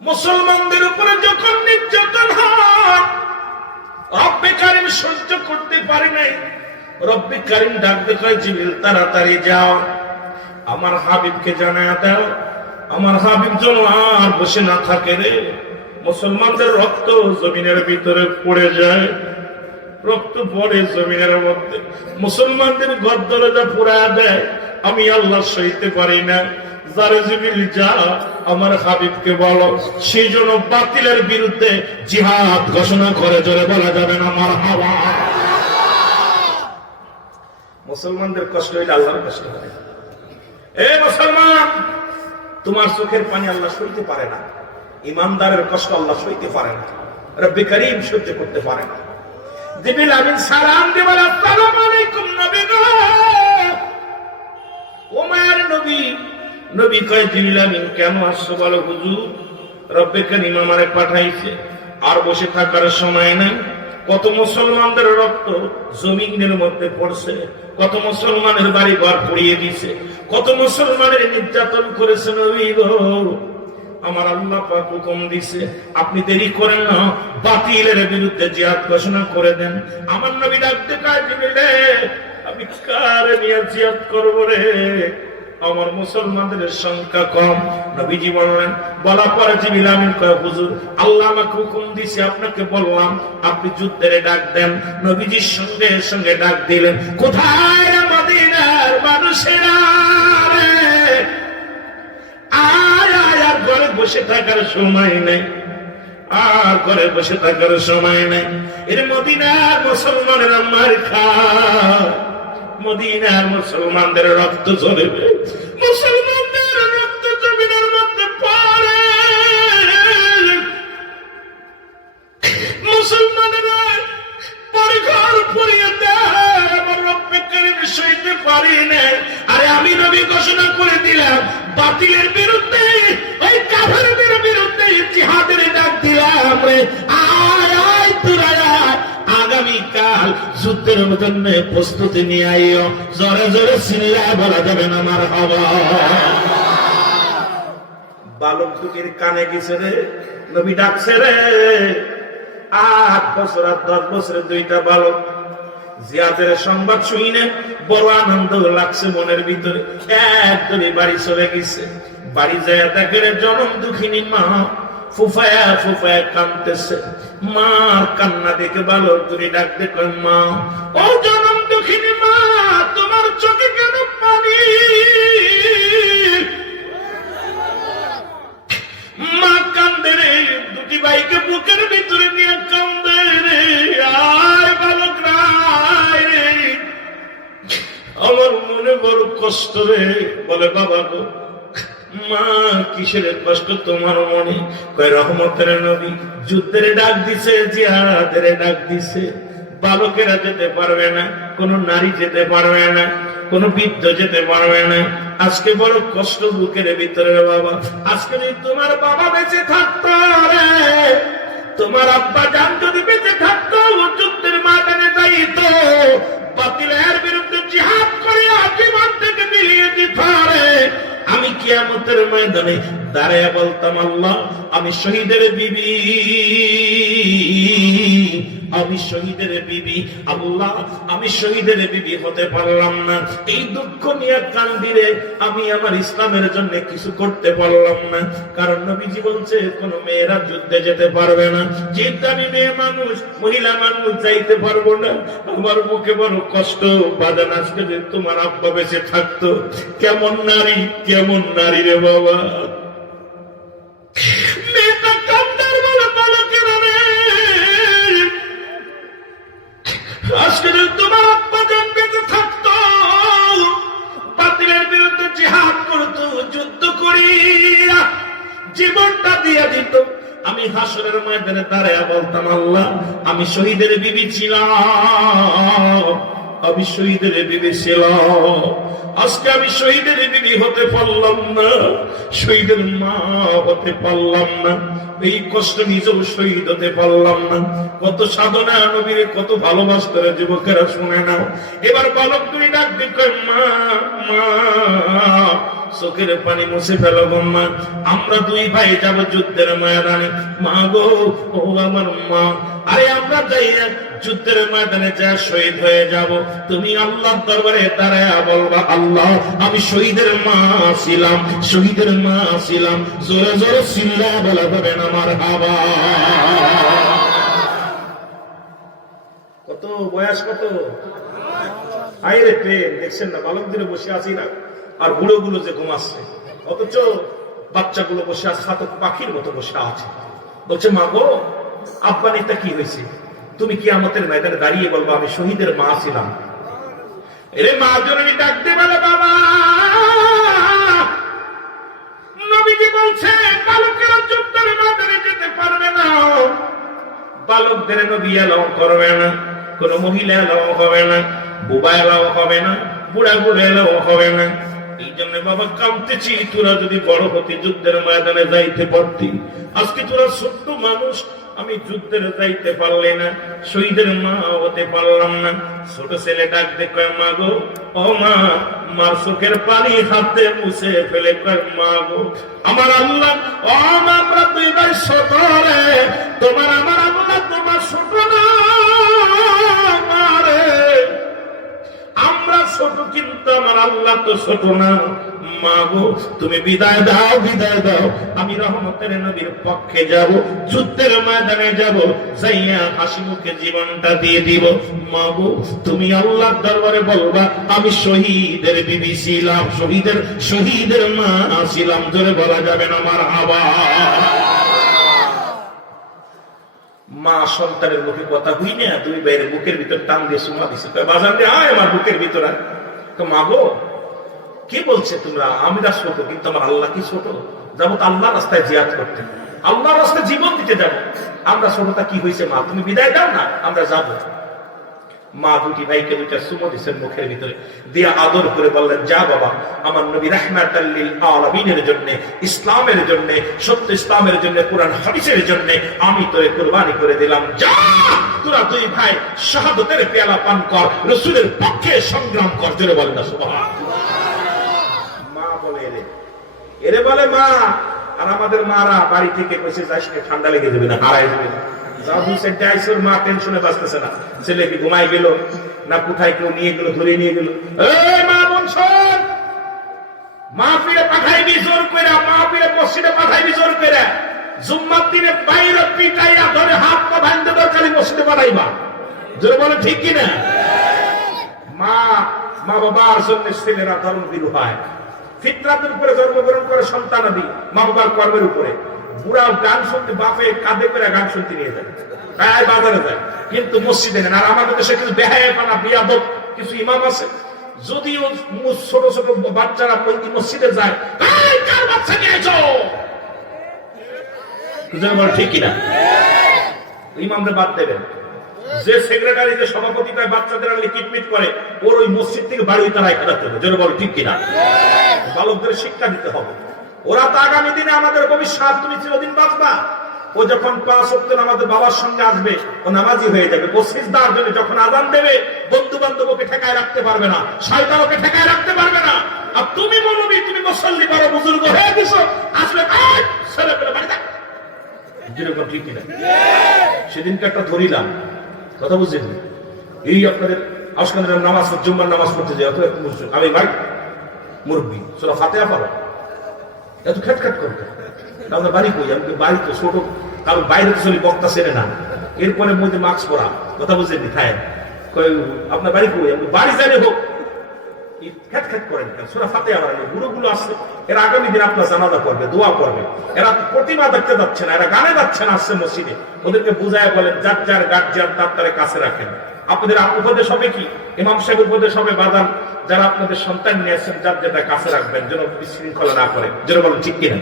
মুসলমানদের উপরে যখন নির্যাতন হয়, রব্বে কারিম সহ্য করতে পারে নাই। রব্বে কারিম ডাক দেখায়, জিবরিল তাড়াতাড়ি যাও, আমার হাবিবকে জানায়া দাও, আমার হাবিব যেন আর বসে না থাকে রে। মুসলমানদের রক্ত জমিনের ভিতরে পড়ে যায়, রক্ত পড়ে জমিনের মধ্যে, মুসলমানদের ঘর দরজা পুরা দেয়। আমি আল্লাহ সইতে পারি না। যারে জিবরিল যা, আমার হাবিবকে বলো সেই জন্য বাতিলের বিরুদ্ধে জিহাদ ঘোষণা করে। জোরে বলা যাবে না মারহাবা। মুসলমানদের কষ্ট হইলে আল্লাহর কষ্ট হয়। এ মুসলমান, তোমার চোখের পানি আল্লাহ সইতে পারে না, ইমানদারের কষ্ট আল্লাহ সইতে পারে না, রব্বে কারীম সহ্য করতে পারে না। জিবরিল আমিন সালাম দিয়ে বলে, আসসালামু আলাইকুম নবী গো। ও মায়ের নবী। নবী কয়, জিবরিল আমিন কেন আসছো বলো হুজুর? রব্বে কারীম আমারে পাঠাইছে, আর বসে থাকার সময় নাই। কত মুসলমানদের রক্ত জমিনের মধ্যে পড়ছে, কত মুসলমানের বাড়ি ঘর পুড়িয়ে দিছে, কত মুসলমানের নির্যাতন করেছে। নবী গো, আমার আল্লাহ পাক হুকুম দিছে, আপনি দেরি করেন না, বাতিলের বিরুদ্ধে জিহাদ ঘোষণা করে দেন। আমার নবী ডাকতে কয়, জিবরিল আমি কারে নিয়ে জিহাদ করব রে? আমার মুসলমানদের সংখ্যা কম। নবীজি বললেন, বলা পরে জিবরিল আমিন কয়, হুজুর আল্লাহ আমাকে হুকুম দিছে, আপনাকে বললাম আপনি যুদ্ধের ডাক দেন। নবীজির সঙ্গে সঙ্গে ডাক দিলেন, কোথায় মদিনার মানুষেরা রে, আয় আয়, আর ঘরে বসে থাকার সময় নেই, আর ঘরে বসে থাকার সময় নেই। এর মদিনার মুসলমানেরা মার খায়, মদিনার মুসলমানদের রক্ত ঝরবে, মুসলমানদের রক্ত জমিনের মধ্যে পড়ে, মুসলমানেরা পরিঘর পরিয়ে দেয়। আমার রব্বে কারীম সইতে পারি না। আরে আমি নবী ঘোষণা করে দিলাম, বাতিলের বিরুদ্ধে, ওই কাফেরদের বিরুদ্ধে জিহাদের ডাক দিলাম রে। আয় আয় তোরা আয়, আগামীকাল যুদ্ধের জন্য প্রস্তুতি নিয়ে আইও। জোরে জোরে চিল্লায় বলা যাবে না মারহাবা। বালক দুটির কানে গেছে রে, নবী ডাকছে রে। 8 বছর আর 10 বছরের দুইটা বালক জিহাদের সংবাদ শুনে বড় আনন্দ লাগছে মনের ভিতরে। একদমই বাড়ি চলে গেছে। বাড়ি যায় দেখে জনম দুঃখিনী মা ফুফায়া ফুফায়া কাঁদতেছে। মার কান্না দেখে বালক দুটি ডাক দেখে, মা ও জনম দুঃখিনী মা, তোমার চোখে কেন পানি? মা কান্দে রে, দুটি ভাইকে বুকের ভিতরে নিয়ে কান্দে রে। আয় বালক রায় রে, আমার মনে বড় কষ্ট রে। বলে, বাবা গো। মা কিসের কষ্ট তোমার মনে? কয়, রহমতের নবী যুদ্ধের ডাক দিছে, জিহাদের ডাক দিছে। বালকেরা যেতে পারবে না, কোন নারী যেতে পারবে না, কোন বৃদ্ধ যেতে পারবে না। আজকে বড় কষ্ট বুকের ভিতরে বাবা। আজকে যদি তোমার বাবা বেঁচে থাকতো রে, তোমার আব্বা জান যদি বেঁচে থাকতো, যুদ্ধের ময়দানে যাইতো, বাতিলের বিরুদ্ধে জিহাদ করে জীবন থেকে মিলিয়ে দিত রে। আমি কিয়ামতের ময়দানে দাঁড়ায় বলতাম, আল্লাহ আমি শহীদের বিবি, আমি শহীদের বিবি, আল্লাহ আমি শহীদের বিবি হতে পারলাম না। এই দুঃখ নিয়ে কান্দিরে আমি আমার ইসলামের জন্য কিছু করতে পারলাম না। কারণ নবীজি বলছে কোন মেয়েরা যুদ্ধে যেতে পারবে না। যেহেতু আমি মেয়ে মানুষ, মহিলা মানুষ, যাইতে পারবো না। আমার মুখে বড় কষ্ট। বাজান আজকে যে তোমার আব্বা বেঁচে থাকতো, কেমন নারী, কেমন নারী রে বাবা। মেয়েটা কান্দার বলে, বালকের রে, আজকে যদি তোমার আব্বা জান বেঁচে থাকতো, বাতিলের বিরুদ্ধে জিহাদ করতো, যুদ্ধ করিয়া জীবনটা দিয়ে দিত, আমি হাসরের ময়দানে দাঁড়ায়া বলতাম, আল্লাহ আমি শহীদের বিবি ছিলাম, আমি শহীদের বিবি ছিলাম। আজকে আমি শহীদের বিবি হতে পারলাম না, শহীদের মা হতে পারলাম না, এই কষ্ট নিজেও শহীদ হতে পারলাম না। কত সাধনা, নবীর কত ভালোবাসতে যুবকেরা শুনে নাও। এবার বালক দুই ডাক দিয়ে কয়, মা মা চোখের পানি মুছে ফেলো গো মা। আমরা দুই ভাই যাব যুদ্ধের ময়দানে। মা গো, ও আমার মা, আরে আমরা যাই যুদ্ধের ময়দানে যা শহীদ হয়ে যাব, তুমি আল্লাহর দরবারে দাঁড়ায় বলবা, আল্লাহ আমি শহীদের মা ছিলাম, শহীদের মা ছিলাম। জোরে জোরে চিল্লায়া বলা হবে না মারহাবা। কত বয়স, কত আইরে প্রেম দেখছেন না, বালকদের বসে আছি না, আর বুড়ো গুলো যে ঘুমাচ্ছে, অথচ বাচ্চাগুলো বসে আছে সাতক পাখির মতো বসে আছে। বলছে মা গো, আফগানিস্তা কি হয়েছে? তুমি কিয়ামতের ময়দানে দাঁড়িয়ে বলবো আমি শহীদের মা ছিলাম। এরে মা জননী ডাকতে বলে, বাবা নবীজি বলছে বালকেরা যুদ্ধের ময়দানে যেতে পারবে না, বালকদের নবী এলাও করবে না, কোন মহিলা এলাও হবে না, বুবা এলাও হবে না, বুড়া বুড়া এলাও হবে না। এই জন্য বাবা কাঁদতেছি, তোরা যদি বড় হতি যুদ্ধের ময়দানে যাইতে পারতি। আজকে তোরা ছোট্ট মানুষ, আমি যুদ্ধের যাইতে পারলে না, শহীদের মা হতে পারলাম না। ছোট ছেলে ডাক দে কয়, মা গো, ও মা, মার চোখের পানি হাতে মুছে ফেলে কয়, মা গো আমার আল্লাহ, ও মা আমরা দুই ভাই ছোট রে, তোমার আমার আল্লাহ তোমার ছোট না মারে, আমরা ছোট কিন্তু আমার আল্লাহ তো ছোট না। মা গো তুমি বিদায় দাও, বিদায় দাও, আমি রহমতের নবীর পক্ষে যাব, যুদ্ধের ময়দানে যাব, যাইয়া হাসি মুখে জীবনটা দিয়ে দিব। মা গো তুমি আল্লাহর দরবারে বলবা আমি শহীদের বিবি ছিলাম, শহীদের মা ছিলাম। জোরে বলা যাবে না মারহাবা। মা সন্তানের মুখে কথা হই না, দুই ভাইয়ের বুকের ভিতর টান দিয়ে সুমা দিছে, বাজার দিয়ে আয় আমার বুকের ভিতরে। তো মা গো কি বলছে তোমরা, আমরা ছোট কিন্তু আমার আল্লাহ কি ছোট? যাবো তো আল্লাহ রাস্তায় জিয়াদ করতে, আল্লাহ রাস্তায় জীবন দিতে যাবো, আমরা ছোটটা কি হয়েছে মা, তুমি বিদায় দাও না, আমরা যাবো। মা দুটি ভাইকে দুইটা সুমো দিচ্ছেন মুখের ভিতরে দিয়ে আদর করে বললেন, যা বাবা, আমার নবী রাহমাতাল লিল আলামিনের জন্য, ইসলামের জন্য, সত্য ইসলামের জন্য, কোরআন হাদিসের জন্য আমি তোরে কুরবানি করে দিলাম। যা তোরা দুই ভাই শাহাদাতের পেয়ালা পান কর, রাসূলের পক্ষে সংগ্রাম কর। জোরে বলেন না সুবহানাল্লাহ। মা বলে এরে বলে মা, আর আমাদের মারা বাড়ি থেকে কইছে যাস না, ঠান্ডা লেগে যাবে না, হারাই যাবে না। মা টেনশনে বাঁচতেছে না, ছেলে কি ঘুমাই গেল না কোথায় কেউ নিয়ে গেল, ধরে নিয়ে গেল। মা বোন শোন, মা ফিরে পাঠাইবি জোর করে, মা ফিরে মসজিদে পাঠাইবি জোর করে, জুম্মার দিনে বাইরে পিটাইয়া ধরে হাত পা ভাঙতে দরকারি মসজিদে পাঠাইবা। জোরে বলে ঠিক কিনা? মা বাবার জন্য ছেলেরা ধর্মভীরু হয়, ফিতরাতের উপরে জন্মগ্রহণ করে সন্তানাদি, মা বাবার কর্মের উপরে। বুড়া গান শুনতে বাপে কাঁধে করে গান শুনতে নিয়ে যায়, তাই বাজারে যায়, কিন্তু মসজিদে নেন। আর আমাদের দেশে কিছু বেহায়াপনা বিয়াদব কিছু ইমাম আছে, যদিও ছোট ছোট বাচ্চারা মসজিদে যায়, কার বাচ্চা নিয়েছ? ঠিক কিনা? ইমামদের বাদ দেবেন। যে সেক্রেটারি, যে সভাপতি তার বাচ্চাদের আনলে কিটমিট করে, ওর ওই মসজিদ থেকে বাড়ি তারা খেলাতে হবে। যেন বলো ঠিক কিনা? বালকদের শিক্ষা দিতে হবে, ওরা তো আগামী দিনে আমাদের ভবিষ্যৎ, তুমি চিরদিন বাঁচবা। ও যখন 5 ওয়াক্ত আমাদের বাবার সঙ্গে আসবে, ও নামাজি হয়ে যাবে। ও সিজদার জন্য যখন আযান দেবে, বন্ধু বান্ধব ওকে ঠেকায় রাখতে পারবে না, শয়তান ওকে ঠেকায় রাখতে পারবে না। আর তুমি মুনবি, তুমি মুসল্লি বড় বুজুর্গ হয়ে গেছো, আসলে ছেলে পেলে বাড়ি থাক। যেরকম ঠিক কিনা? সেদিনকে একটা ধরিলাম, কথা বুঝলেন? এই আপনাদের আজকালের নামাজ, জুম্মার নামাজ পড়তে যায়, আমি ভাই মুরব্বী, সূরা ফাতিহা পড়ো, এত খ্যাট করতে। আমাদের বাড়ি কই? আমি বাড়ি তো ছোট, কারণ বাইরে তো চলি বক্তা ছেড়ে না, এরপরে মধ্যে মাস্ক পরা, কথা বুঝলেন? খায় আপনার বাড়ি কই? আমি বাড়ি জানে হোক খ্যাট করেন কেন? সূরা ফাতিহা পড়েন। বুড়োগুলো আসছে, এরা আগামী দিন আপনার জানাজা করবে, দোয়া করবে। এরা প্রতিমা দেখতে যাচ্ছে না, এরা গানে যাচ্ছে না, আসছে মসজিদে। ওদেরকে বুঝায় বলেন, যার যার গার্জিয়ান তার কাছে রাখেন। আপনাদের উপদেশ হবে কি? ইমাম সাহেব উপদেশ হবে, বাদাম যারা আপনাদের সন্তান নিয়ে আসছেন, যার যেটা কাছে রাখবেন, যেন বিশৃঙ্খলা না করে। যেন বলেন ঠিক কিনা?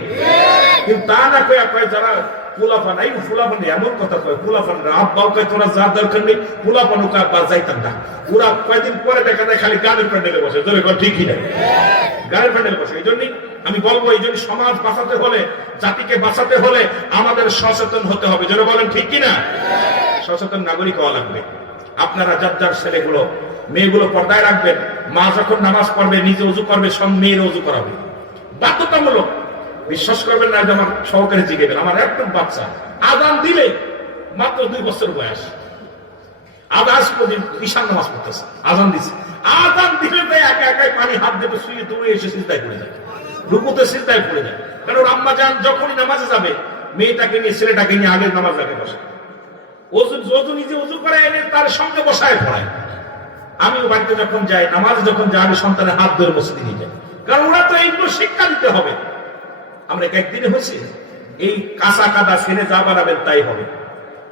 কিন্তু তা না কয়ে যারা পোলাপান, এই পোলাপান এমন কথা কয়, পোলাপান আব্বাও কয় তোরা যা দরকার নেই, পোলাপান ওকে আব্বা যাইতাম না। ওরা কয়েকদিন পরে দেখা যায় খালি গানের প্যান্ডেলে বসে। জোরে কয় ঠিক কিনা? গানের প্যান্ডেলে বসে। এই জন্যই আমি বলবো, এই জন্য সমাজ বাঁচাতে হলে, জাতিকে বাঁচাতে হলে আমাদের সচেতন হতে হবে। জোরে বলেন ঠিক কিনা? সচেতন নাগরিক হওয়া লাগবে। আপনারা যার ছেলেগুলো, মেয়েগুলো পর্দায় রাখবেন। মা যখন নামাজ পড়বে, নিজে উজু করবে, সব মেয়ের উজু করাবে। বাধ্যতামূলক। বিশ্বাস করবেন না, আমার সহকারে জিজ্ঞেস, আমার একটা বাচ্চা আজান দিলে মাত্র 2 বছর বয়স, আদাস পর্যন্ত ঈশান নামাজ পড়তেছে, আজান দিছে, আজান দিলে একা একাই পানি হাত দিতে শুয়ে তুমি এসে সিজদায় পড়ে যায়, রুকুতে সিজদায় পড়ে যায়। কারণ আম্মা জান যখনই নামাজে যাবে মেয়েটাকে নিয়ে ছেলেটাকে নিয়ে আগে নামাজ আগে বসে, ওযু নিজে ওযু করে এনে তার সঙ্গে বসায় পড়ায়। আমিও বাড়িতে যখন যাই, নামাজ যখন যাই, আমি সন্তানের হাত ধরে মসজিদে নিয়ে যাই, কারণ ওরা তো এইগুলো শিক্ষা দিতে হবে। আমরা একদিনে হয়েছে এই কাঁচা কাদা ছেলে যা বানাবেন তাই হবে,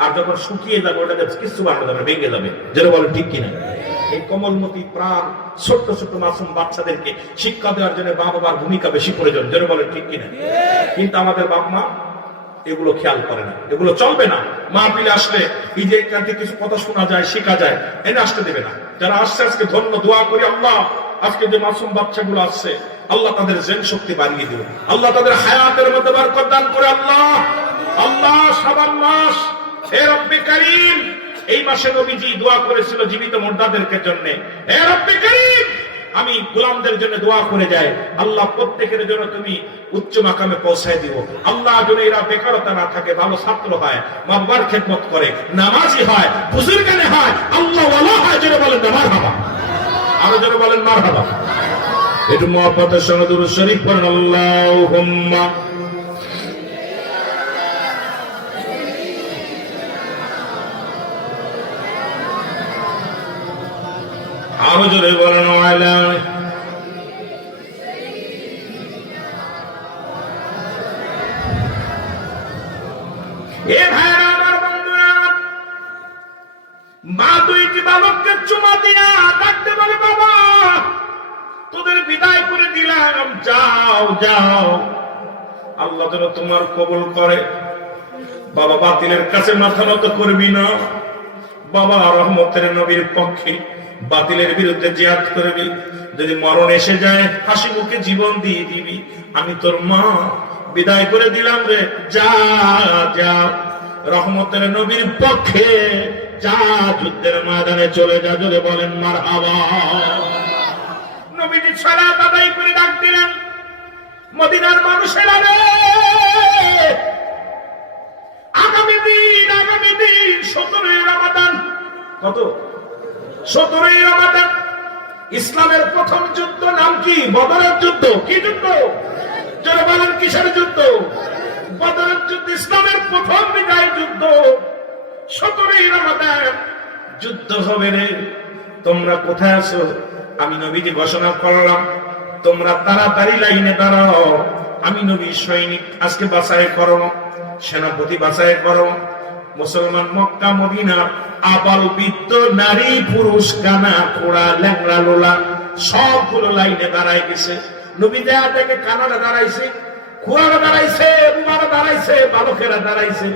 আর যখন শুকিয়ে যাবে ওটা কিছু বানানো যাবে, ভেঙে যাবে, যেটা বলেন ঠিক কিনা? এই কোমলমতি প্রাণ ছোট্ট ছোট্ট মাসুম বাচ্চাদেরকে শিক্ষা দেওয়ার জন্য মা বাবার ভূমিকা বেশি প্রয়োজন, যেটা বলেন ঠিক কিনা? কিন্তু আমাদের বাপ মা এগুলো খেয়াল করে না, এগুলো চলবে না। মাহফিলে আসলে এই যে এখান থেকে কিছু কথা শোনা যায়, শেখা যায়, এনে আসতে দেবে না। যারা আসছে আজকে ধন্য, দোয়া করি আল্লাহ আজকে যে মাসুম বাচ্চাগুলো আসছে আল্লাহ তাদের জেন শক্তি বাড়িয়ে দিল, আল্লাহ তাদের হায়াতের মধ্যে বরকত দান করে। আল্লাহ আল্লাহ শাবান মাস, হে রব্বে কারীম, এই মাসে নবীজি দোয়া করেছিল জীবিত মুর্দাদেরকে জন্য, হে রব্বে কারীম আমি গোলামদের জন্য দোয়া করে যাই, আল্লাহ প্রত্যেকের জন্য তুমি উচ্চ মাকামে পৌঁছায় দিও। আল্লাহ যেন এরা বেকারতা না থাকে, ভালো ছাত্র হয়, মা বাবার খেদমত করে, নামাজি হয়, বুজুর্গানে হয়, আল্লাহ ওয়ালা হয়, যেন বলেন না মারহাবা, আরো যেন বলেন মারহাবা। একটু মুহাব্বতের সঙ্গে দুরূদ শরীফ পড়েন, আল্লাহুম্মা আরো জোরে বলেন ওয়ালা। এ ভাইরা আমার বন্ধুরা, মা দুইটি বালককে চুমা দিয়া ডাকতে বলে, বাবা তোদের বিদায় করে দিলাম, যাও যাও, আল্লাহ যেন তোমার কবুল করে। বাবা বাতিলের কাছে মাথা নত করবি না, বাবা রহমতের নবীর পক্ষে বাতিলের বিরুদ্ধে জিহাদ করবি, যদি মরণ এসে যায় হাসি মুখে জীবন দিয়ে দিবি। আমি তোর মা, বিদায় করে দিলাম রে, যা যা রহমতের নবীর পক্ষে যা, যুদ্ধের ময়দানে চলে যা, জোরে বলেন মারহাবা। নবীজি সালাত আদায় করে ডাক দিলেন, মদিনার মানুষেরা রে, আগামী দিন 17ই রমাদান, কত 17ই রমাদান ইসলামের প্রথম যুদ্ধ নাম কি? বদরের যুদ্ধ। কি যুদ্ধ? যারা বলেন কিসের যুদ্ধ? বদরের যুদ্ধ, ইসলামের প্রথম বিজয় যুদ্ধ। 17ই রমাদান যুদ্ধ হবে রে। তোমরা কোথায় আছো? আমি নবীজি ঘোষণা করলাম, তোমরা তাড়াতাড়ি লাইনে দাঁড়াও। আমি নবী সৈনিক আজকে বাছাই করো, সেনাপতি বাছাই করো। মুসলমান মক্কা মদিনা আবাল বৃদ্ধ নারী পুরুষ কানা খোড়া ল্যাংড়া লোলা সবগুলো লাইনে দাঁড়ায় গেছে। নবী দেয়া থেকে কানারা দাঁড়াইছে, খোড়ারা দাঁড়াইছে, বুমারা দাঁড়াইছে, বালকেরা দাঁড়াইছে।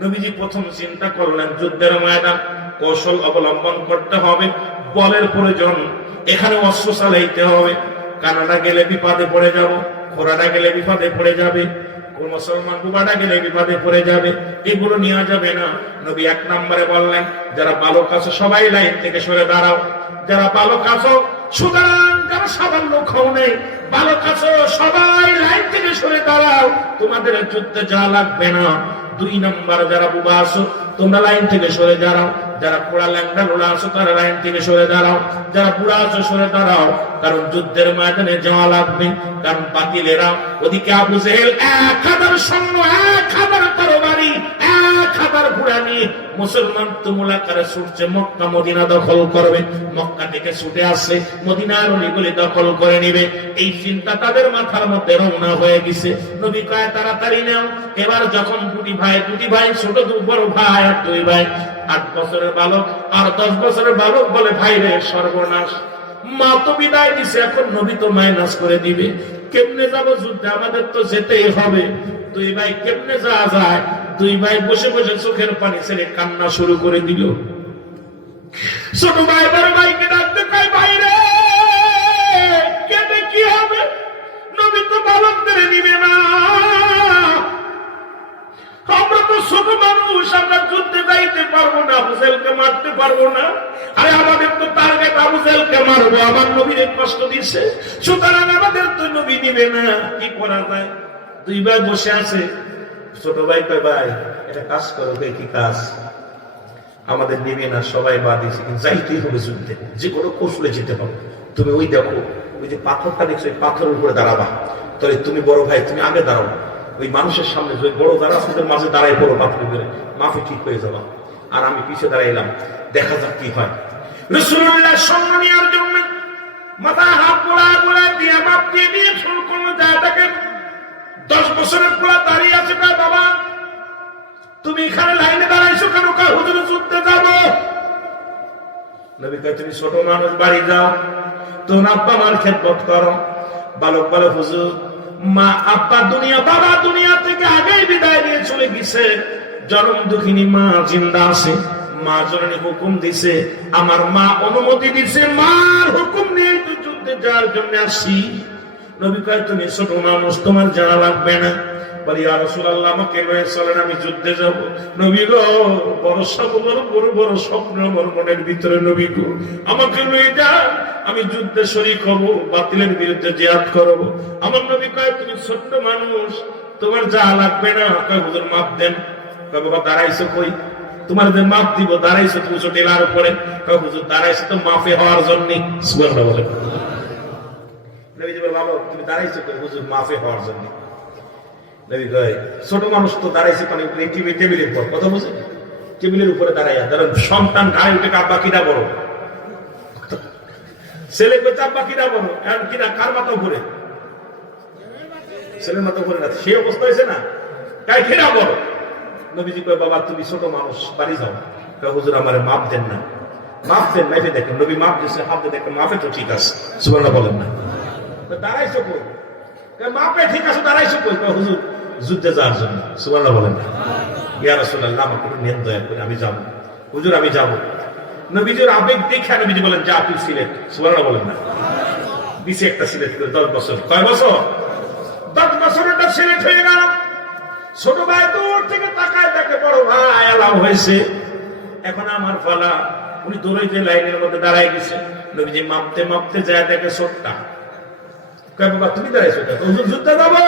নবীজি প্রথম চিন্তা করলেন যুদ্ধের ময়দান, কৌশল অবলম্বন করতে হবে, বলের প্রয়োজন, এখানে অস্ত্র চালাইতে হবে। কানাডা গেলে বিপদে পড়ে যাব, খোড়াটা গেলে বিপদে পড়ে যাবে, মুসলমান বুবাটা গেলে বিপদে পড়ে যাবে, এগুলো নেওয়া যাবে না। নবী 1 নম্বরে বললেন, যারা বালক আছো সবাই লাইন থেকে সরে দাঁড়াও। যারা বালক আছো, সুতরাং যারা সামান্য খাও নেই, বালক আছো সবাই লাইন থেকে সরে দাঁড়াও, তোমাদের যুদ্ধে যা লাগবে না। 2 নম্বর, যারা বুবা আছো তোমরা লাইন থেকে সরে দাঁড়াও। যারা পোড়া ল্যাংড়া লোলা আছো তারা লাইন থেকে সরে দাঁড়াও। যারা বুড়া আছো সরে দাঁড়াও, কারণ যুদ্ধের ময়দানে যাওয়া লাগবে। কারণ বাতিলেরা ওদিকে আবু জেহেল 1000 সৈন্য, 1000 তরবারি, 1000 ঘোড়া নিয়ে মুসলমান তুমুলাকারে ছুটছে, মক্কা মদিনা দখল করবে। মক্কা থেকে ছুটে আসছে, মদিনার অলিগলি দখল করে নিবে। এই চিন্তা তাদের মাথার মধ্যে রওনা হয়ে গেছে। নবী কয় তাড়াতাড়ি নাও। এবার যখন দুটি ভাই ছোট, 2 বড় ভাই আর 2 ভাই, 8 বছরের বালক আর 10 বছরের বালক বলে, ভাই রে সর্বনাশ, মা তো বিদায় দিছে, এখন নবী তো মাইনাস করে দিবে, কেমনে যাবো যুদ্ধে? আমাদের তো যেতেই হবে। 2 ভাই কেমনে যাওয়া যায়? 2 ভাই বসে বসে চোখের পানি ছেড়ে কান্না শুরু করে দিল। ছোট ভাই বড় ভাইকে ডাকতে কয়, ভাই রে কেটে কি হবে? নবী তো বালকদের নিবে না, আমরা তো ছোট মানুষ, আমরা যুদ্ধে যাইতে পারবো না। হুসেলকে তোকে মারতে পারবো না। আরে আমাদের তো টার্গেট আবু জেহেলকে মারবো, আমার নবীর কষ্ট দিচ্ছে, সুতরাং আমাদের তো নবী নিবে না। কি করা যায়? দুই ভাই বসে আছে। ছোট ভাই কয়, ভাই এটা কাজ করো। কি কাজ? আমাদের নিবে না, সবাই বাদ দিয়েছে, কিন্তু যাইতেই হবে যুদ্ধে, যে কোনো কৌশলে যেতে হবে। তুমি ওই দেখো, ওই যে পাথরটা দেখছো, ওই পাথরের উপরে দাঁড়াবা। তাহলে তুমি বড় ভাই, তুমি আগে দাঁড়াও, ওই মানুষের সামনে যে বড় দাঁড়া ওদের মাঝে দাঁড়াই পড়ো, পাথর উপরে মাফি ঠিক হয়ে যাবা। আর আমি পিছিয়ে দাঁড়াইলাম, দেখা যাক কি হয়। রাসূলুল্লাহ সম্মান নেওয়ার জন্য মাথায় হাত গোলায় দিয়ে মাপ দিয়ে দিয়ে শুরু করলো। যাটাকে 10 বছরের পোলা দাঁড়িয়ে আছে, বাবা তুমি এখানে লাইনে দাঁড়াইছো কেন? কার হুজুরে যুদ্ধে যাবো। নবী কয়, তুমি ছোট মানুষ, বাড়ি যাও, তোর আব্বা মার খেদমত করো। বালক বলে, হুজুর মা আব্বা দুনিয়া, বাবা দুনিয়া থেকে আগেই বিদায় নিয়ে চলে গেছে, জনম দুঃখিনী মা জিন্দা আছে। মা জননী হুকুম দিছে, আমার মা অনুমতি দিছে, মার হুকুম নিয়ে তো যুদ্ধে যাওয়ার জন্য আসছি। নবী কয়, তুমি ছোট মানুষ, তোমার জানা লাগবে না। বলি, ইয়া রাসূলুল্লাহ আমাকে লয়ে চলেন, আমি যুদ্ধে যাব। নবী গো, বড় বড় স্বপ্ন আমার মনের ভিতরে। নবী গো, আমাকে লয়ে যান, আমি যুদ্ধে শরীক হব, বাতিলের বিরুদ্ধে জিহাদ করব। আমার নবী কয়, তুমি ছোট্ট মানুষ, তোমার যা লাগবে না। কয়, হুজুর মাপ দেন। কয়, বাবা দাঁড়াইছো কই? তোমার যে মাপ দিব, দাঁড়াইছো তুমি টেলার উপরে। কয়, হুজুর দাঁড়াইছো তো মাফে হওয়ার জন্য। সুবহানাল্লাহ বলে। নবী বলে, বাবা তুমি দাঁড়াইছো কই? হুজুর মাফে হওয়ার জন্য। নবী কয়, ছোট মানুষ তো দাঁড়াইছে মানে টেবিলের পর, কথা বলছে, টেবিলের উপরে দাঁড়াইয়া। ধরেন সন্তান গায়ে উঠে, আব্বা কিনা বড়, ছেলে কইতে আব্বা কিনা বড়, এখন কিনা কার মাথা উপরে? ছেলের মাথা উপরে না, সেই অবস্থা হয়েছে না, গায়ে কিনা বড়। নবীজি কয়, বাবা তুমি ছোট মানুষ, বাড়ি যাও। কয়, হুজুর আমারে মাপ দেন না। মাপ দেন না, এটা দেখেন নবী মাপ দিচ্ছে, হাত দিয়ে দেখেন মাপে তো ঠিক আছে। সুবহানাল্লাহ বলেন না। দাঁড়াইছো কই? মাপে ঠিক আছে, দাঁড়াইছো কই? কয়, হুজুর যুদ্ধে যাওয়ার জন্য। সুবহানাল্লাহ বলেন না। ইয়া রাসূলুল্লাহ আমাকে একটু নেন দয়া করে, আমি যাব। হুজুর আমি যাব। নবীজির আবেগ দেখে নবীজি বলেন, যা তুই সিলেক্ট। সুবহানাল্লাহ বলেন না। দিছে একটা সিলেক্ট করে 10 বছর। কয় বছর? 10 বছরটা সিলেক্ট হয়ে গেল। ছোট ভাই দূর থেকে তাকায় দেখে, বড় ভাই এলাও হয়েছে, এখন আমার পালা। উনি দৌড়ে যে লাইনের মধ্যে দাঁড়ায় গেছে। নবীজি মাপতে মাপতে যায় দেখে ছোটটা। কয়, বাবা তুমি দাঁড়াইছো কেন? হুজুর যুদ্ধে যাবো।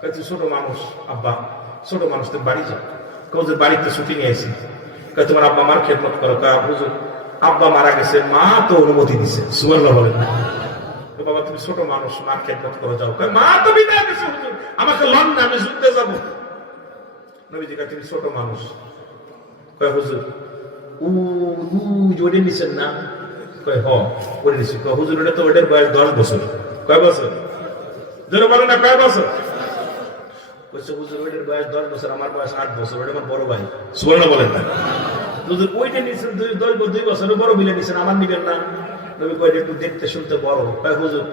কয়েছে, ছোট মানুষ আব্বা, ছোট মানুষ তুমি বাড়ি যাও। হুজুর বাড়িতে ছুটি নিয়ে আসি। কয়, তোমার আব্বা মার খেদমত করো। কয়, হুজুর আব্বা মারা গেছে, মা তো অনুমতি দিছে। সুবহানাল্লাহ বলেন না। বাবা তুমি ছোট মানুষ, মার খেদমত করো, যাও। কয়, মা তো বিদায় দিছে হুজুর, আমাকে লন না, আমি যুদ্ধে যাবো। নবীজি কয়, তুমি ছোট মানুষ। কয়, হুজুর ওটা নিছেন না? কয়, হ ওটা নিছি। কয়, হুজুর ওটা তো ওটার বয়স 10 বছর। কয় বছর? জোরে বলে না, কয় বছর? বলছে, হুজুর ওইটার বয়স 10 বছর, আমার বয়স 8 বছর, ওটা আমার বড় ভাই। সুবহানাল্লাহ বলেন না। হুজুর ওইটা নিছেন 2 বছর, বড় মিলে নিছেন, আমার নিবেন না? নবী কয়, একটু দেখতে শুনতে বড়। কয়, হুজুর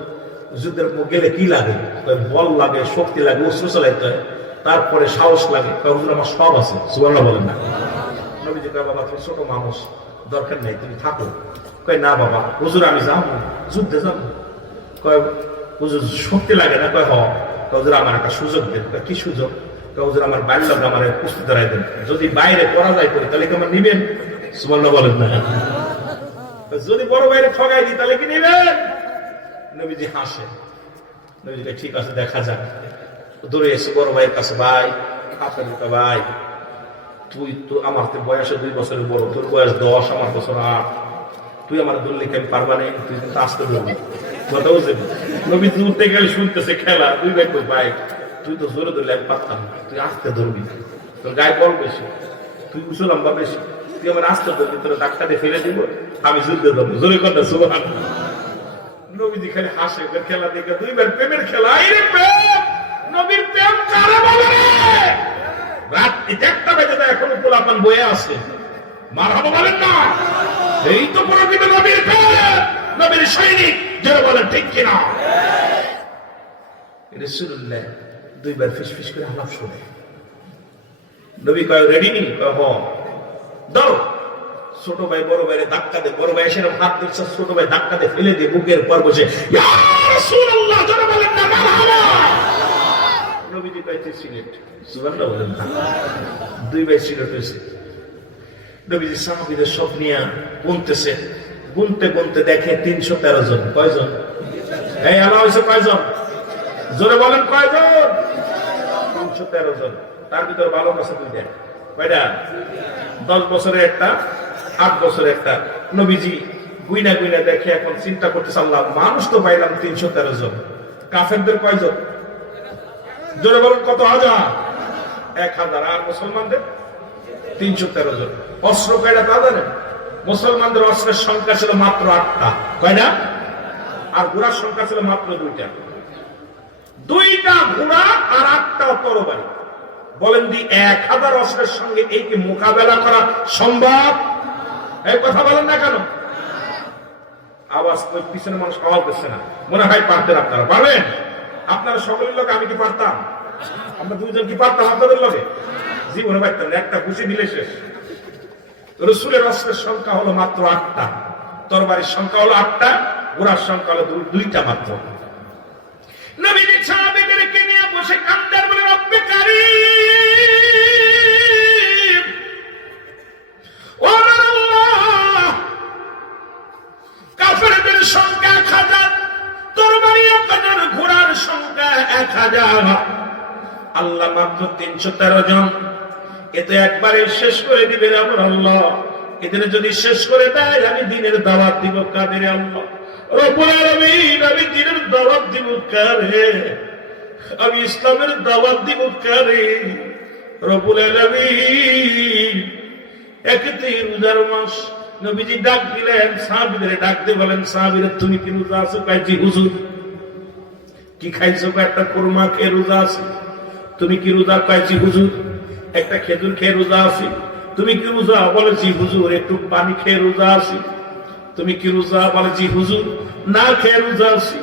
যুদ্ধের গেলে কি লাগে? কয়, বল লাগে, শক্তি লাগে, অস্ত্র চালাইতে হয়, তারপরে সাহস লাগে। কয়, হুজুর আমার সব আছে। সুবহানাল্লাহ বলেন না। নবীজি কয়, বাবা তুমি ছোট মানুষ, দরকার নেই, তুমি থাকো। কয়, না বাবা হুজুর আমি যাবো, যুদ্ধে যাবো। কয়, হুজুর শক্তি লাগে না? কয়, হ। হুজুর আমার একটা সুযোগ দেন। কি সুযোগ? হুজুর আমার বাইরে লোক আমার কুস্তি ধরাই দেন, যদি বাইরে পরাজয় করি তাহলে কি আমার নিবেন? সুবহানাল্লাহ বলেন না। যদি বড় বাইরে ঠগাই দিই তাহলে কি নিবেন? নবীজি হাসে। নবীজি ঠিক আছে, দেখা যাক। দূরে এসে বড় ভাইয়ের কাছে, ভাই আপনার ভাই তুই তো আমার বয়সে 2 বছরের বড়, তোর বয়স 10, আমার বছর 8, তুই আমার দূর লিখে আমি পারবা নেই, তুই কিন্তু আসতে ধরবি। কথা বুঝলি? নবী দূরতে গেলে শুনতেছে খেলা, দুই ভাই কই, ভাই তুই তো জোরে ধরলে আমি পারতাম, তুই আসতে ধরবি, তোর গায়ে বল বেশি, তুই উঁচু লম্বা বেশি, তুই আমার আসতে ধরবি, তোর ডাক্তারে ফেলে দিব, আমি যুদ্ধে ধরবো। জোরে কথা সুবহানাল্লাহ। নবীজি খালি হাসে, খেলা দেখে 2 বার প্রেমের খেলা। আইরে প্রেম, নবীর প্রেম কারে বলে রে? রাত 1টা বেজে যায়, এখনো পোলাপান বয়ে আছে। মারহাবা বলেন না? এই তো প্রকৃত নবীর প্রেম, নবীর সৈনিক, যারা বলেন ঠিক কিনা? রাসূলুল্লাহ 2 বার ফিসফিস করে আলাপ শুনে। নবী কয়, রেডি নি? কয়, হ। দাও। ছোট ভাই বড় ভাইরে ধাক্কা দে, বড় ভাই সেরকম হাত দিচ্ছে, ছোট ভাই ধাক্কা দিয়ে ফেলে দিয়ে বুকের পর বসে, ইয়া রাসূলুল্লাহ, যারা বলেন না মারহাবা। নবীজি কইতে সিগারেট। সুবহানাল্লাহ বলেন না? 2 ভাই সিগারেট হইছে। নবীজি সাহাবীদের সব নিয়ে গুনতেছে, গুনতে গুনতে দেখে 313 জন। কয়জন? এই আলা হয়েছে কয়জন? জোরে বলেন কয়জন? 313 জন। তার ভিতর বালক আছে দুইটা। কয়টা? 10 বছরের একটা, 8 বছরের একটা। নবীজি গুইনা গুইনা দেখে এখন চিন্তা করতেছে, আল্লাহ মানুষ তো পাইলাম 313 জন, কাফেরদের কয়জন? জোরে বলেন কত হাজার? 1000। আর মুসলমানদের 313 জন। অস্ত্র কয়টা তা জানেন? মুসলমানদের অস্ত্রের সংখ্যা ছিল মাত্র 8টা। কয়টা? আর ঘোড়ার সংখ্যা ছিল মাত্র 2টা। 2টা ঘোড়া আর 8টা তরবারি। বলেন দি 1000 অস্ত্রের সঙ্গে এই কি মোকাবেলা করা সম্ভব? এই কথা বলেন না কেন? আওয়াজ তো পিছনে মানুষ আওয়াজ দিচ্ছে না। মনে হয় পারতেন আপনারা। পারবেন? আপনারা সকলের লোক আমি কি পারতাম? আমরা দুইজন কি পারতাম আপনাদের লোকে? জীবনে পারতাম না। একটা ঘুষি দিলে শেষ। রসুলের অস্ত্রের সংখ্যা হলো মাত্র 8টা, তরবারির সংখ্যা হলো 8টা, ঘোড়ার সংখ্যা হলো 2টা মাত্র। নবীজি সাহাবীদেরকে নিয়ে বসে কান্দার বলে, রব্বে কারীম, ও আল্লাহ, কাফেরদের সংখ্যা 1000, তরবারি 1000, ঘোড়ার সংখ্যা 1000, আল্লাহ মাত্র 313 জন। এতে একবারে শেষ করে দিবেন আমার আল্লাহ। এদের যদি শেষ করে দেয় আমি দিনের দাওয়াত দিব কাদের? আল্লাহ রব্বুল আলামিন, আমি দিনের দাওয়াত দিব কারে? আমি ইসলামের দাওয়াত দিব কারে? রব্বুল আলামিন, একটি রোজার মাস। নবীজি ডাক দিলেন, সাহাবীদের ডাক দিয়ে বলেন, সাহাবীরা তুমি কি রোজা আছো? কইছি হুজুর। কি খাইছো? একটা কুরমা খেয়ে রোজা আছে। তুমি কি রোজা? কইছি হুজুর। একটা খেজুর খেয়ে রোজা আছি। তুমি কি রোজা? বলেছি হুজুর। একটু পানি খেয়ে রোজা আছি। তুমি কি রোজা? বলেছি হুজুর। না খেয়ে রোজা আছি।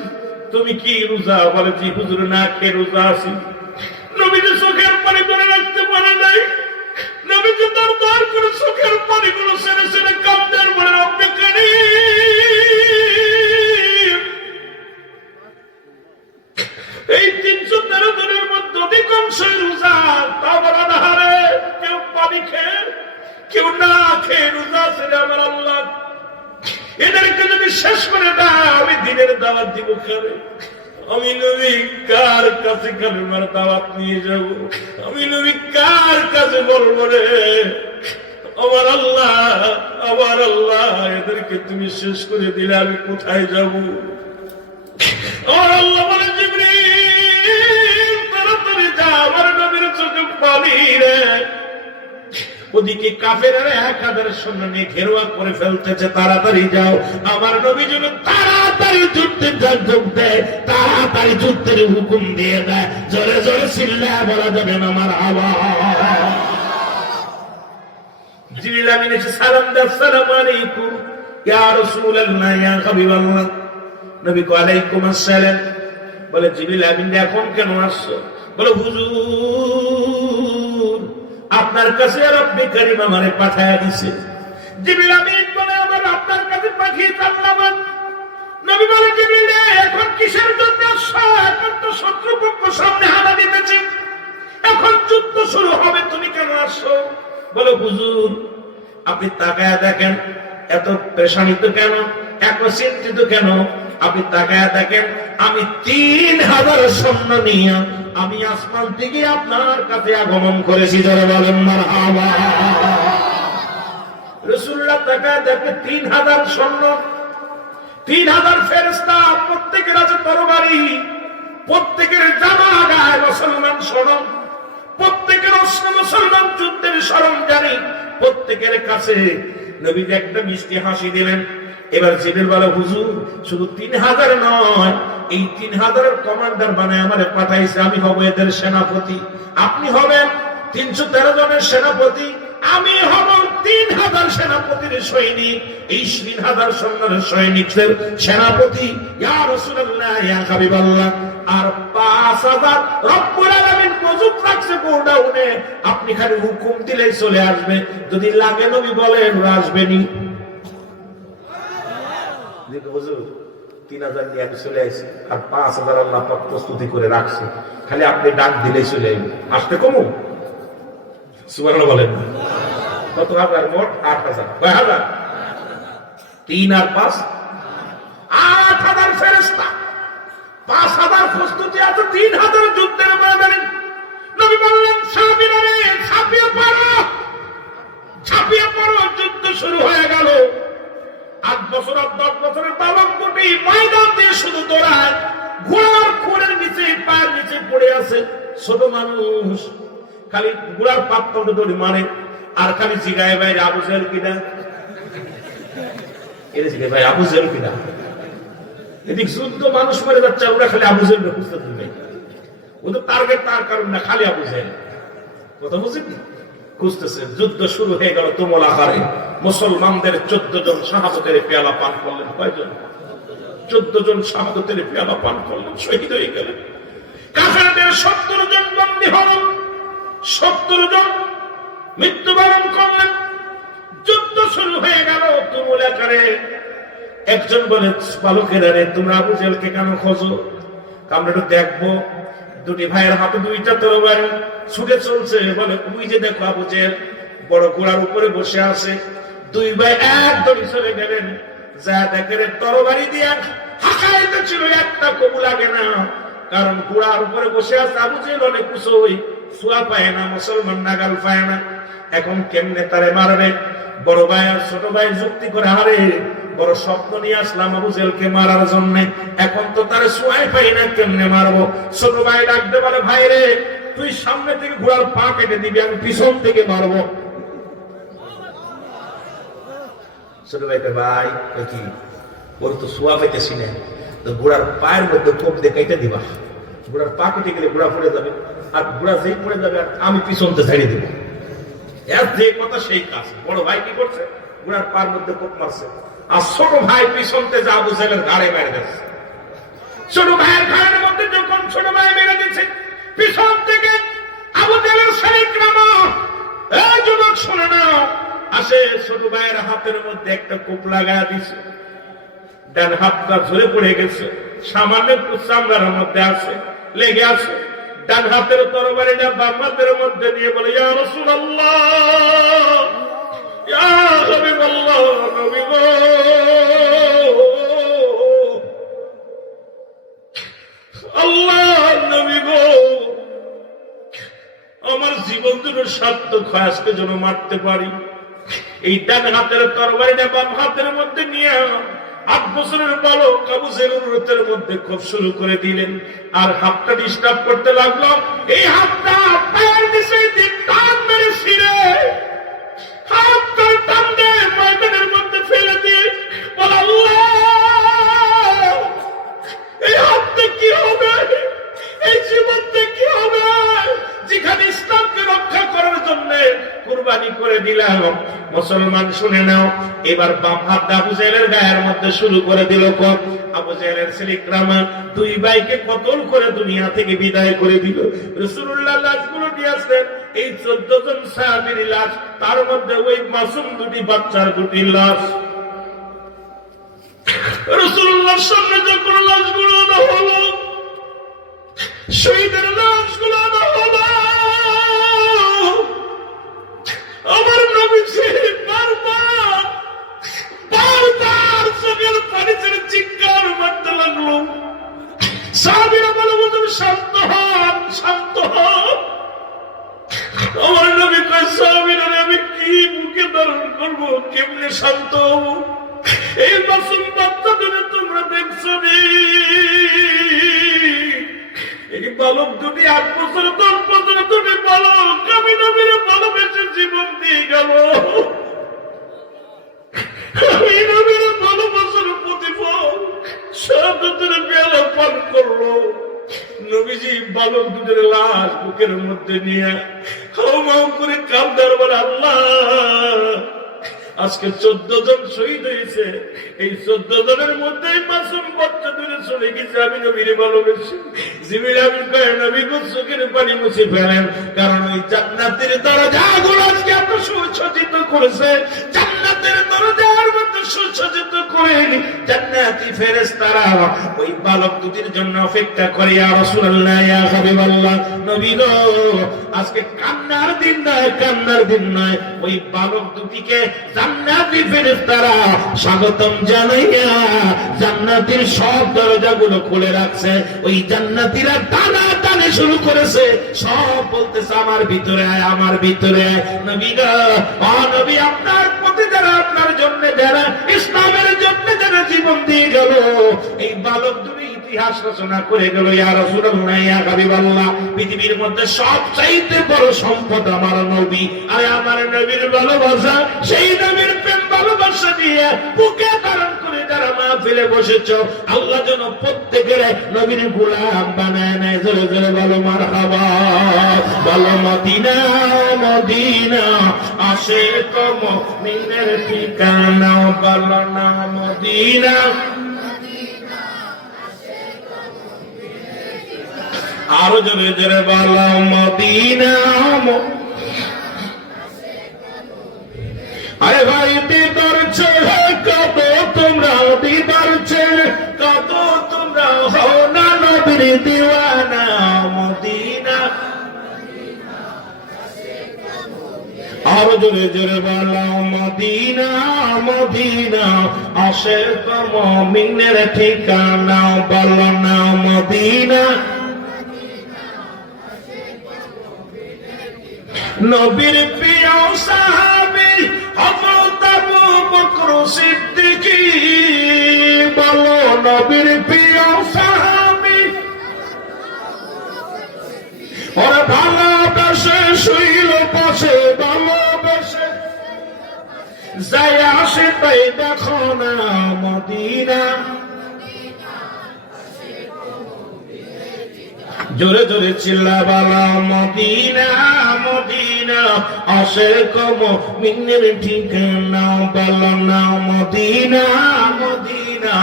তুমি কি রোজা? বলেছি হুজুর। না খেয়ে রোজা আছি। নবীজি চোখের পানি ধরে রাখতে পারে নাই। নবীজি তার দাঁড় করে চোখের পানিগুলো ছেড়ে ছেড়ে কান্দার বলে, রব্বে কারীম, এই 313 জনের মধ্যে অধিকাংশই রোজা, তা বলা না হারে, কেউ পানি খেয়ে কেউ না খেয়ে রোজা আছে আমার আল্লাহ। এদেরকে যদি শেষ করে দেয় আমি দিনের দাওয়াত দিব কারে? আমি নবী কার কাছে কালেমার দাওয়াত নিয়ে যাব? আমি নবী কার কাছে বলবো রে? আমার আল্লাহ, আমার আল্লাহ, এদেরকে তুমি শেষ করে দিলে আমি কোথায় যাব? আমার আল্লাহ বলে, জিবরিল তাড়াতাড়ি যা, আমার নবীর চোখে পানি রে। ওদিকে কাফেরেরা 1000 সৈন্য নিয়ে ঘেরোয়া করে ফেলতেছে, তাড়াতাড়ি যাও। আমার নবী যেন তাড়াতাড়ি যুদ্ধে যোগ দেয়, তাড়াতাড়ি যুদ্ধের হুকুম দিয়ে দেয়। জোরে জোরে চিল্লায় বলা যাবে না আমার আওয়াজ। জিবরিল আমিন এসে সালাম দেয়, আসসালামু আলাইকুম ইয়া রাসূলুল্লাহ, ইয়া হাবিবাল্লাহ। নবী কো আলাইকুম আসসালাম। বলে, জিবরিল আমিন এখন কেন আসছো? বলে, হুজুর আপনার কাছে রব্বে কারীম আমারে পাঠায়া দিছে। জিবরিল আমিন বলে, আমার আপনার কাছে পাঠিয়েছে আল্লাহ। নবী বলে, জিবরিল এখন কিসের জন্য আসছো? এখন তো শত্রুপক্ষ সামনে হানা দিতেছে, এখন যুদ্ধ শুরু হবে, তুমি কেন আসছো? বলে, হুজুর আপনি তাকায়া দেখেন, এত পেরেশানিত কেন, এত চিন্তিত কেন? আপনি তাকায়া দেখেন, আমি 3000 সৈন্য নিয়ে আমি আসমান থেকে আপনার কাছে আগমন করেছি। যারা বলেন মারহাবা। রাসূলুল্লাহ তাকায়া দেখে 3000 সৈন্য, 3000 ফেরেশতা, প্রত্যেকের আছে তরবারি, প্রত্যেকের জামা গায়ে মুসলমান সনদ, প্রত্যেকের অস্ত্র মুসলমান যুদ্ধের সরঞ্জাম, প্রত্যেকের কাছে। নবী একটা মিষ্টি হাসি দিলেন। এবার জিবরিল বলে, হুজুর শুধু 3000 নয়, এই 3000 কমান্ডার বানায় আমারে পাঠাইছে। আমি হব এদের সেনাপতি, আপনি হবেন 313 জনের সেনাপতি, আমি হব 3000 সেনাপতির সৈনিক। এই 3000 সৈন্যের সৈনিকদের সেনাপতি ইয়া রাসূলুল্লাহ, ইয়া হাবিবাল্লাহ। আর 5000 রব্বুল আলামিন মজুদ রাখছে গোডাউনে, আপনি খালি হুকুম দিলেই চলে আসবে। যদি লাগে নবী বলেন আসবেনি। হুজুর 3000 নিয়ে আমি চলে আসি, আর 5000 আল্লাহ পাক প্রস্তুতি করে রাখছে, খালি আপনি ডাক দিলেই চলে আসবে। আসতে কমু সুবহানাল্লাহ বলেন। কত হাজার? মোট 8,000। কয় হাজার? 3 আর 5 8,000 ফেরেশতা। 5,000 প্রস্তুতি আছে, 3,000 যুদ্ধের ময়দানে। নবী বললেন সাহাবীরা রে ঝাঁপিয়ে পড়ো, ঝাঁপিয়ে পড়ো। যুদ্ধ শুরু হয়ে গেল। 8 বছর আর 10 বছরের বালক দুটি ময়দান দিয়ে শুধু দৌড়ায়, ঘোড়ার খুরের নিচে পায়ের নিচে পড়ে আছে। ছোট মানুষ খালি ঘোড়ার পাত্র দড়ি মারে আর খালি জিগায় ভাই আবু জেহেল কিনা, এর জিগায় ভাই আবু জেহেল কিনা। এদিক যুদ্ধ মানুষ মারে যাচ্ছে, ওরা খালি আবু জেহেল খুঁজতে দিবে। ওদের টার্গেট তার কারণ না, খালি আবু জেহেল। কথা বুঝলি? খুঁজতেছে। যুদ্ধ শুরু হয়ে গেল তুমুল আকারে। মুসলমানদের 14 জন শাহাদাতের পেয়ালা পান করলেন। কয়জন? 14 জন শাহাদাতের পেয়ালা পান করলেন, শহীদ হয়ে গেলেন। কাফেরদের 70 জন বন্দী হলেন, 70 জন মৃত্যুবরণ করলেন। যুদ্ধ শুরু হয়ে গেল তুমুল আকারে। একজন বলে বালকেরা রে তোমরা আবু জেহেলকে কেন খোঁজো? আমরা একটু দেখবো। দুটি ভাইয়ের হাতে 2টা তরবারি ছুটে চলছে। বলে ওই যে দেখো আবু জেহেল বড় ঘোড়ার উপরে বসে আছে। 2 ভাই এক দড়ি চলে গেলেন। যা দেখে তরবারি দিয়ে হাঁকাইতে ছিল, একটা কবু লাগে না, কারণ ঘোড়ার উপরে বসে আছে আবু জেহেল। অনেক কুসই সোয়া পায় না, মুসলমান নাগাল পায় না। এখন কেমনে তারে মারবে? বড় ভাই আর ছোট ভাই যুক্তি করে, আরে বড় স্বপ্ন নিয়ে আসলাম আবু জেহেলকে মারার জন্য, এখন তো তারে সোয়াই পাই না, কেমনে মারবো? ছোট ভাই ডাকতে বলে ভাই রে তুই সামনে থেকে ঘোড়ার পা কেটে দিবি, আমি পিছন থেকে মারবো। ছোট ভাইকে ভাই কি ওর তো সোয়া পাইতেছি না, তো ঘোড়ার পায়ের মধ্যে কোপ দিয়ে কেটে দিবা। ঘোড়ার পা কেটে গেলে ঘোড়া পড়ে যাবে, আর ঘোড়া যেই পড়ে যাবে আমি পিছনতে ছেড়ে দিব। এর যে কথা সেই কাজ। বড় ভাই কি করছে? ঘোড়ার পায়ের মধ্যে কোপ মারছে, আর ছোট ভাই পিছনতে যা আবু জেহেলের ঘাড়ে মেরে দিচ্ছে। ছোট ভাইয়ের ঘাড়ের মধ্যে যখন ছোট ভাই মেরে দিচ্ছে, পিছন থেকে আবু জেহেলের শরীর নামা এই যুবক শুনে নাও আসে। ছোট ভাইয়ের হাতের মধ্যে একটা কোপ লাগায় দিছে, ডান হাতটা ঝরে পড়ে গেছে, সামান্য একটু চামড়ার মধ্যে আছে, লেগে আছে। ডান হাতের তরবারিটা বাম হাতের মধ্যে নিয়ে বলে ইয়া রাসূলুল্লাহ, ইয়া হাবিবাল্লাহ, নবী গো, আল্লাহ নবী গো, আমার জীবন দুটো সার্থক হয় আজকে যেন মারতে পারি। এই ডান হাতের তরবারিটা বাম হাতের মধ্যে নিয়ে 8 বছরের বালক আবু জেহেলের রথের মধ্যে খুব শুরু করে দিলেন, আর হাতটা ডিস্টার্ব করতে লাগলো। এই হাতটা পায়ের নিচে টান মেরে ছিঁড়ে হাতটা টান দিয়ে ময়দানের মধ্যে ফেলে দিয়ে বলে আল্লাহ, এই হাতটা কি হবে? এই জীবনটা কি হবে? যেখানে ইসলামকে রক্ষা করার জন্য কুরবানি করে দিলাম। মুসলমান শুনে নাও, এবার বাম হাত আবু জেহেলের গায়ের মধ্যে শুরু করে দিল। আবু জেহেলের ছেলেকরামা 2 ভাইকে কতল করে দুনিয়া থেকে বিদায় করে দিল। রাসূলুল্লাহ লাশগুলো নিয়ে আসলেন, এই 14 জন সাহাবীর লাশ, তার মধ্যে ওই মাসুম 2টি বাচ্চার 2টি লাশ। রাসূলুল্লাহর সামনে যখন লাশগুলো আনা হলো, শহীদের লাশগুলো আনা হলো, আমার নবীজি বারবার চোখের পানি ছেড়ে চিৎকার মারতে লাগলো। সাহাবীরা বলে হুজুর শান্ত হন, শান্ত হন। আমার নবী কয় সাহাবীরা আমি কি মুখে ধারণ করবো, কেমনে শান্ত হব? এই মাসুম বাচ্চাদের তোমরা দেখছো নি, এই বালক দুটি 8 বছর 10 বছর দুটি বালক আমি নবীর ভালোবেসে জীবন দিয়ে গেল। আমি নবীর ভালোবাসার প্রতিফল শাহাদাতের পেয়ালা পান করলো। নবীজি বালক দুটির লাশ বুকের মধ্যে নিয়ে হাউমাউ করে কান্দার বলে আল্লাহ, আজকে 14 জন শহীদ হয়েছে, এই 14 জনের মধ্যে মাসুম বাচ্চা দূরে চলে গেছে। আমি নবীর ভালোবেসে জিবরিল আমিন কয় নবী গো চোখের পানি মুছে ফেলেন, কারণ ওই জান্নাতের দরজাগুলো আজকে এত সুসজ্জিত করেছে, জান্নাতের দরজার মধ্যে সুসজ্জিত করেন জান্নাতি ফেরেশতারা ওই বালক দুটির জন্য অপেক্ষা করে। ইয়া রাসূলুল্লাহ, ইয়া হাবিবাল্লাহ, নবী গো, আজকে কান্নার দিন নয়, কান্নার দিন নয়, ওই বালক দুটিকে জান্নাতি ফেরেশতারা স্বাগতম জানাইয়া জান্নাতের সব দরজাগুলো খুলে রাখছে। ওই জান্নাতীরা টানা টানে শুরু করেছে, সব বলতেছে আমার ভিতরে আয়, আমার ভিতরে আয়। নবী গো, ও নবী, আপনার প্রতি যারা, আপনার জন্য যারা, ইসলামের জন্য যারা জীবন দিয়ে গেল, এই বালক দুটি ইতিহাস রচনা করে গেল। ইয়া রাসূলুল্লাহ, ইয়া হাবিবাল্লাহ, পৃথিবীর মধ্যে সবচাইতে বড় সম্পদ আমার নবী। আরে আমার নবীর ভালোবাসা, সেই নবীর প্রেম ভালোবাসা দিয়ে বুকে ধারণ করে যারা মাহফিলে বসেছ, আল্লাহ যেন প্রত্যেকের নবীর গোলাম বানায় নেয়। জোরে জোরে বলো মারহাবা, বলো মদিনা মদিনা আশিক মুমিনের ঠিকানা, বলো না মদিনা। আরো জোরে জোরে বলো মদিনা। আরে ভাই দিদার ছেড়ে কত তোমরা, দিদার ছেড়ে কত তোমরা, হও না নবীর দিওয়ানা মদিনা। আরো জোরে জোরে বলো মদিনা মদিনা আশিক মুমিনের ঠিকানা, বলো না মদিনা। নবীর প্রিয় সাহাবী হযরত আবু বকর সিদ্দিক, বলো নবীর প্রিয় সাহাবী, ওরা ভালোবেসে শুইল পাশে, ভালোবেসে যাই আসে তাই দেখো না মদিনা। জোরে জোরে চিল্লা বলা মদিনা মদিনা আশিক মুমিনের ঠিকানা, বলো না মদিনা মদিনা।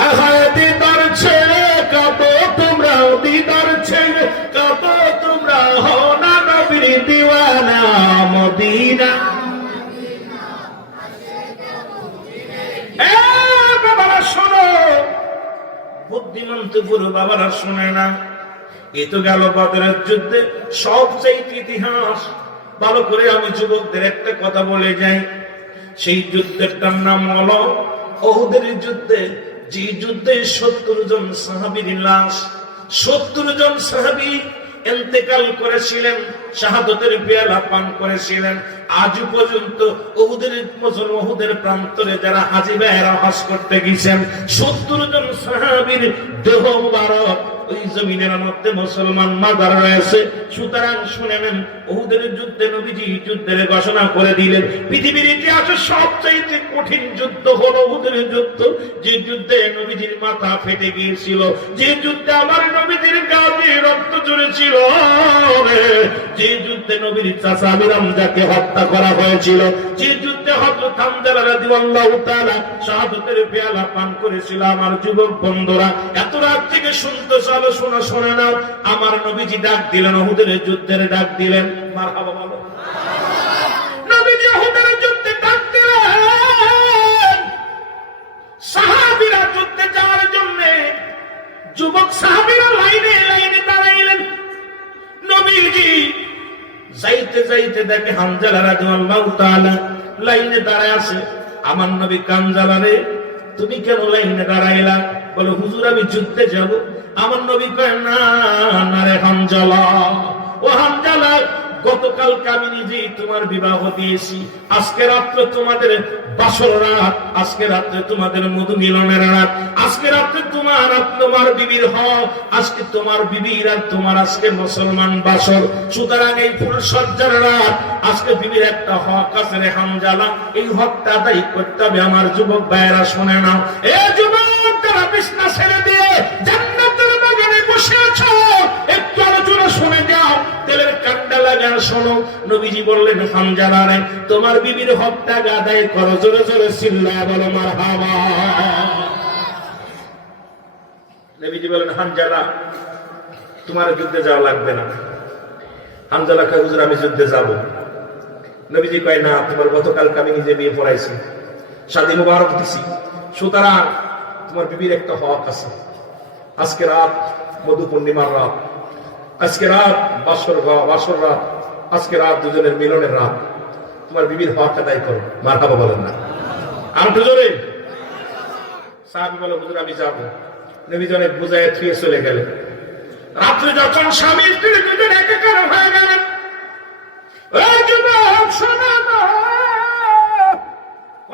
আয় দিদার ছেড়ে কত তোমরা, দিদার ছেড়ে কত তোমরা, হও না নবীর দিওয়ানা মদিনা। বাবারা শোনো, বুদ্ধিমন্ত পুরো বাবারা শোনে না। এ তো গেল বদরের যুদ্ধে সবচেয়ে ইতিহাস। ভালো করে আমি যুবকদের একটা কথা বলে যাই, সেই যুদ্ধেরটার নাম হলো উহুদের যুদ্ধে। যে যুদ্ধে ৭০ জন সাহাবীর লাশ, ৭০ জন সাহাবী ইন্তেকাল করেছিলেন, শাহাদাতের পেয়ালা পান করেছিলেন। আজ পর্যন্ত উহুদের প্রান্তরে যারা হাজী ভাইয়েরা হজ করতে গেছেন, ৭০ জন সাহাবীর দেহ মুবারক ওই জমিনের মধ্যে মুসলমান মাজার রয়েছে। সুতরাং শুনে নেন, উহুদের যুদ্ধে নবীজি যুদ্ধের ঘোষণা করে দিলেন। পৃথিবীর ইতিহাসে সবচেয়ে কঠিন যুদ্ধ হলো উহুদের যুদ্ধ। যে যুদ্ধে নবীজির মাথা ফেটে গিয়েছিল, যে যুদ্ধে আমার নবীজির গা দিয়ে রক্ত ঝরেছিল, যে যুদ্ধে নবীর চাচা আবু হামজাকে হত্যা করা হয়েছিল, যে যুদ্ধে হযরত হামজা রাদিয়াল্লাহু তাআলা শাহাদাতের পেয়ালা পান করেছিল। আমার যুবক বন্ধুরা, এত রাত থেকে শুনতে চলো, শোনা শোনা নাও। আমার নবীজি ডাক দিলেন, উহুদের যুদ্ধের ডাক দিলেন। মারহাবা বলো। নবীজি উহুদের যুদ্ধে ডাক দিলেন। সাহাবীরা যুদ্ধে যাওয়ার জন্য যুবক সাহাবীরা লাইনে লাইনে দাঁড়াইলেন। নবীজি যাইতে যাইতে দেখে হামজা রাদিয়াল্লাহু তাআলা লাইনে দাঁড়ায় আছে। আমার নবী কানজালা, রে তুমি কেন লাইনে দাঁড়াইলা? বলে হুজুর আমি যুদ্ধে যাব। আমার নবী কয় না না রে হামজালা, ও হামজালা, গতকালকে আমি নিজেই তোমার বিবাহ দিয়েছি। আজকে রাত্রে তোমাদের বাসর রাত, আজকে রাত্রে তোমাদের মধু মিলনের রাত, আজকে রাত্রে তোমার আর তোমার বিবির হক, আজকে তোমার বিবির আর তোমার আজকে মুসলমান বাসর। সুতরাং এই ফুল সজ্জার রাত, আজকে বিবির একটা হক আছে রে হামজালা, এই হকটা আদায় করতে হবে। আমার যুবক ভাইয়েরা শুনে নাও, এ যুবক যারা বিছনা ছেড়ে দিয়ে জান্নাতের বাগানে বসে আছো, একটু আলোচনা শুনে যাও, তেলের কান্ডা লাগা শোনো। নবীজি বললেন, হামজালা রে তোমার বিবির হকটা আদায় করো। জোরে জোরে চিল্লায়া বলো মারহাবা। নবীজি বলেন, হামজালা তোমার যুদ্ধে যাওয়া লাগবে না। হামজালা কয়, হুজুর আমি যুদ্ধে যাব। নবীজি কয় না, তোমার গতকালকে আমি নিজে বিয়ে পড়াইছি, শাদী মুবারক দিছি, সুতরাং তোমার বিবির একটা হক আছে। আজকে রাত মধু পূর্ণিমার রাত, আজকে রাত বাসর রাত, আজকে রাত দুজনের মিলনের রাত, তোমার বিবির হক আদায় করো। মারহাবা বলেন না? আর দুজনে সাহাবী বলে, হুজুর আমি যাবো। নবী জনে বুঝায় থুয়ে চলে গেলেন। রাত্রে যখন স্বামী স্ত্রী দুজন একাকার হয়ে গেলেন,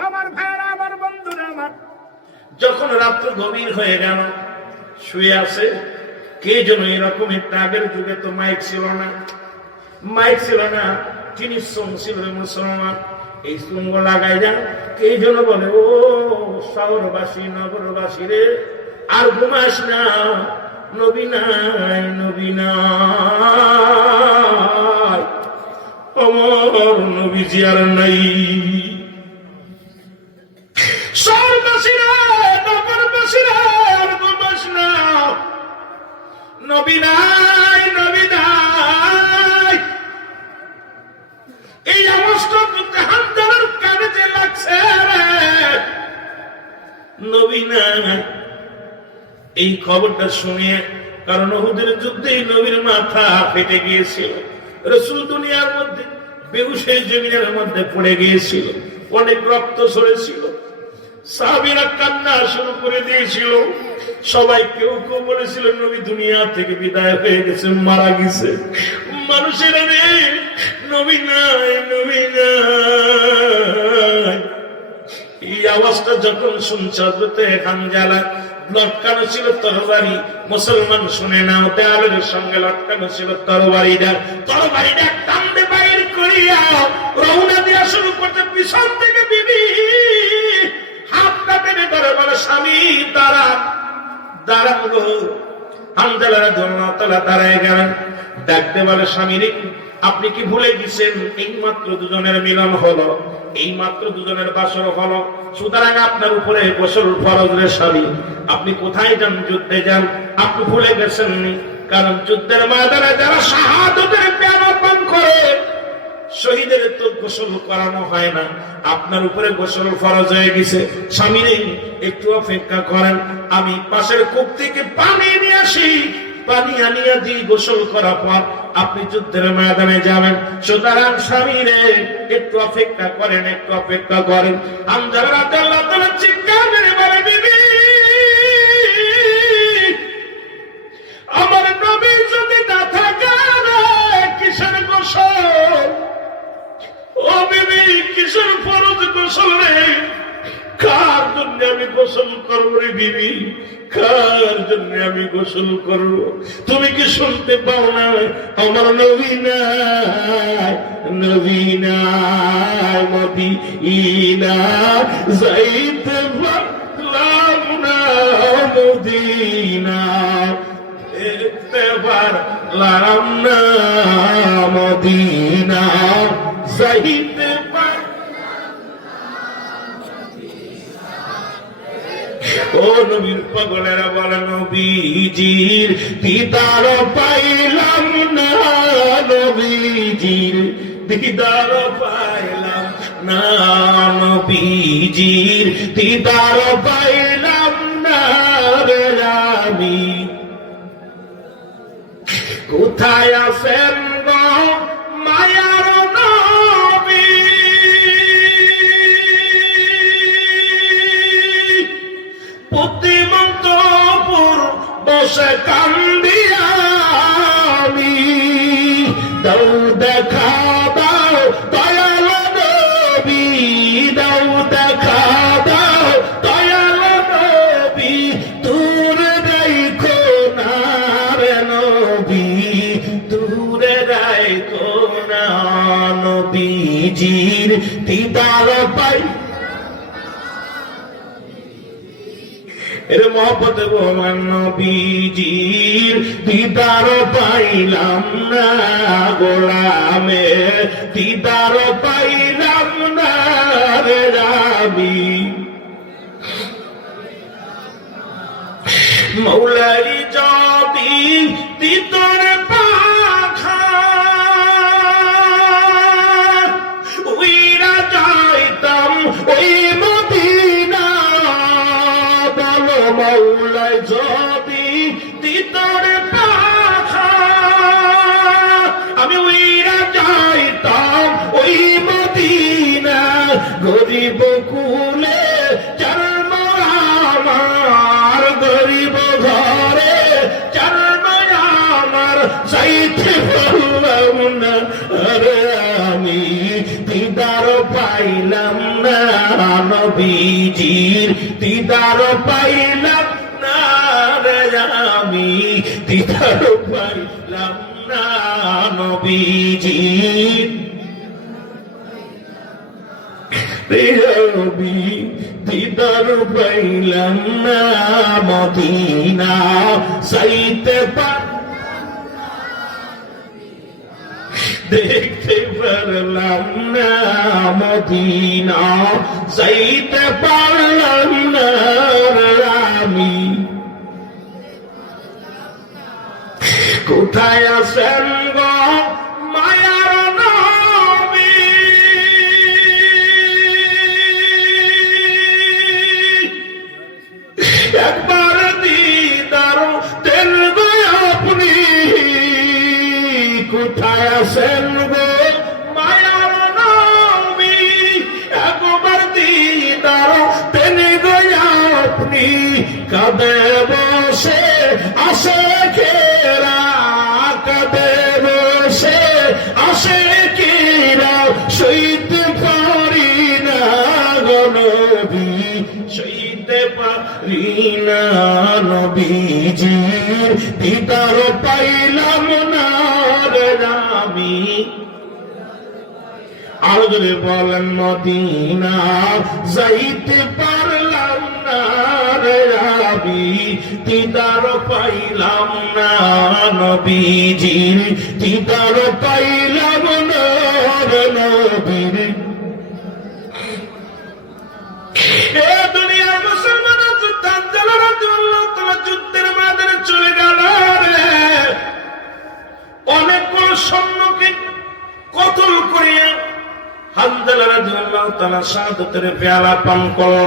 আমার ভাইরা, আমার বন্ধুরা, আমার যখন রাত্র গভীর হয়ে গেল, শুয়ে আছে, কে যেন এরকম একটা, আগের যুগে তো মাইক ছিল না, যিনি সং ছিল মুসলমান, এই সঙ্গ লাগাই যান, কে যেন বলে, ও শহরবাসী নগরবাসী রে, আর ঘুমাস না, নবী নাই, নবী নাই, আমার নবীজি আর নাই। শহরবাসীরা নগরবাসীরা আর ঘুমাস না, নবী নাই, নবী নাই। এই অবস্থা হামদার কানে যে লাগছে, নবী নাই, এই খবরটা শুনিয়ে, কারণ ওহুদের যুদ্ধে নবীর মাথা ফেটে গিয়েছিল, রাসূল দুনিয়ার মধ্যে বেহুশের জমিনের মধ্যে পড়ে গিয়েছিল, অনেক রক্ত ঝরেছিল, সাহাবীরা কান্না শুরু করে দিয়েছিল, সবাই কেউ কেউ বলেছিল নবী দুনিয়া থেকে বিদায় হয়ে গেছে, মারা গেছে। মানুষের নবী নাই, নবী নাই। এই আওয়াজটা যখন শুনছে, হানজালা লটকানো ছিল তরবারি, মুসলমান শুনে নাও, দেয়ালের সঙ্গে লটকানো ছিল তরবারিটা টানতে বাইর করিয়া রওনা দেওয়া শুরু করতে, পিছন থেকে বিবি হাতটা টেনে ধরে বলে, স্বামী দাঁড়া, দাঁড়াবো। হানজালা রাদিয়াল্লাহু তাআলা দাঁড়ায় গেলেন, ডাকতে বলে, স্বামী রে, আপনি কি ভুলে গেছেন এইমাত্র দুজনের মিলন হলো, এইমাত্র দুজনের বাসর হলো, সুতরাং আপনার উপরে গোসল ফরজ রে স্বামী। আপনি কোথায় যান? যুদ্ধে যান। আপনি ভুলে গেছেননি, কারণ যুদ্ধের ময়দানে যারা শাহাদাতের পেয়ালা পান করে, শহীদের তো গোসল করানো হয় না, আপনার উপরে গোসল ফরজ হয়ে গেছে। স্বামী রে, একটু অপেক্ষা করেন, আমি পাশের কূপ থেকে পানি নিয়ে আসি, পানি আনিয়া দিয়ে গোসল করার পর আপনি যুদ্ধের ময়দানে যাবেন। সুতরাং স্বামী রে, একটু অপেক্ষা করেন, একটু অপেক্ষা করেন। হামজা রাদিয়াল্লাহু তাআলা চিৎকার করে বলে, বিবি, আমার নবী যদি না থাকে, কিসের গোসল? ও বিবি, কিসের ফরজ গোসল রে? কার জন্য আমি গোসল করবো রে বিবি? কার জন্য আমি গোসল করবো? তুমি কি শুনতে পাও না? আমার নবী নাই, নবী নাই, মদিনা যাইতে পারলাম না, মদিনা দেখতে পারলাম না, মদিনা যাইতে ও নবীর পাগলেরা বলে, নবীজির দিদার পাইলাম না, নবীজির দিদার পাইলাম না, নবীজির দিদার পাইলাম না রে, আমি কোথায় আছেন গো মায়ার নবী? প্রতিমন্তপুর বসে কান্দি আমি, দাও দেখা দাও দয়াল নবী, দাও দেখা দাও দয়াল নবী, দূরে রাখো না রে নবী, দূরে রাখো না, নবীজির দিদার পাই। এর মহব্বত গোমান, নবীজির দিদার পাইলাম না, গোলামে দিদার পাইলাম না রে, আমি মৌলাই যদি দিতর পাখা চাইতে পারলাম না রে আমি দিদার পাইলাম না নবীজির দিদার পাইলাম না রে আমি দিদার পাইলাম না নবীজির দিদার পাইলাম না মদিনা যাইতে দেখতে পারলাম না মদিনা যাইতে পারলাম না আমি কোথায় আছেন গো মায়ার নবী একবার দিদার দেন গো আপনি কোথায় আছেন গো মায়ার নবী একবার দিদার দেন গো আপনি কাঁদে বসে আসে খেরা কাঁদে বসে আসে কেরা সইতে পারি না গনবী সইতে পারি না নবীজির দিদার পাইলাম না রে আমি আরো যদি বলেন মদিনা যাইতে পারলাম না রে আমি দিদার পাইলাম না নবীজির দিদার পাইলাম না রে নবীর এ দুনিয়ার মুসলমান যুদ্ধের মাঝে চলে গেল রে অনেক বড় সৈন্যকে কতল করিয়া হানজালা রাদিয়াল্লাহু তাআলা শাহাদাতের পেয়ালা পান করল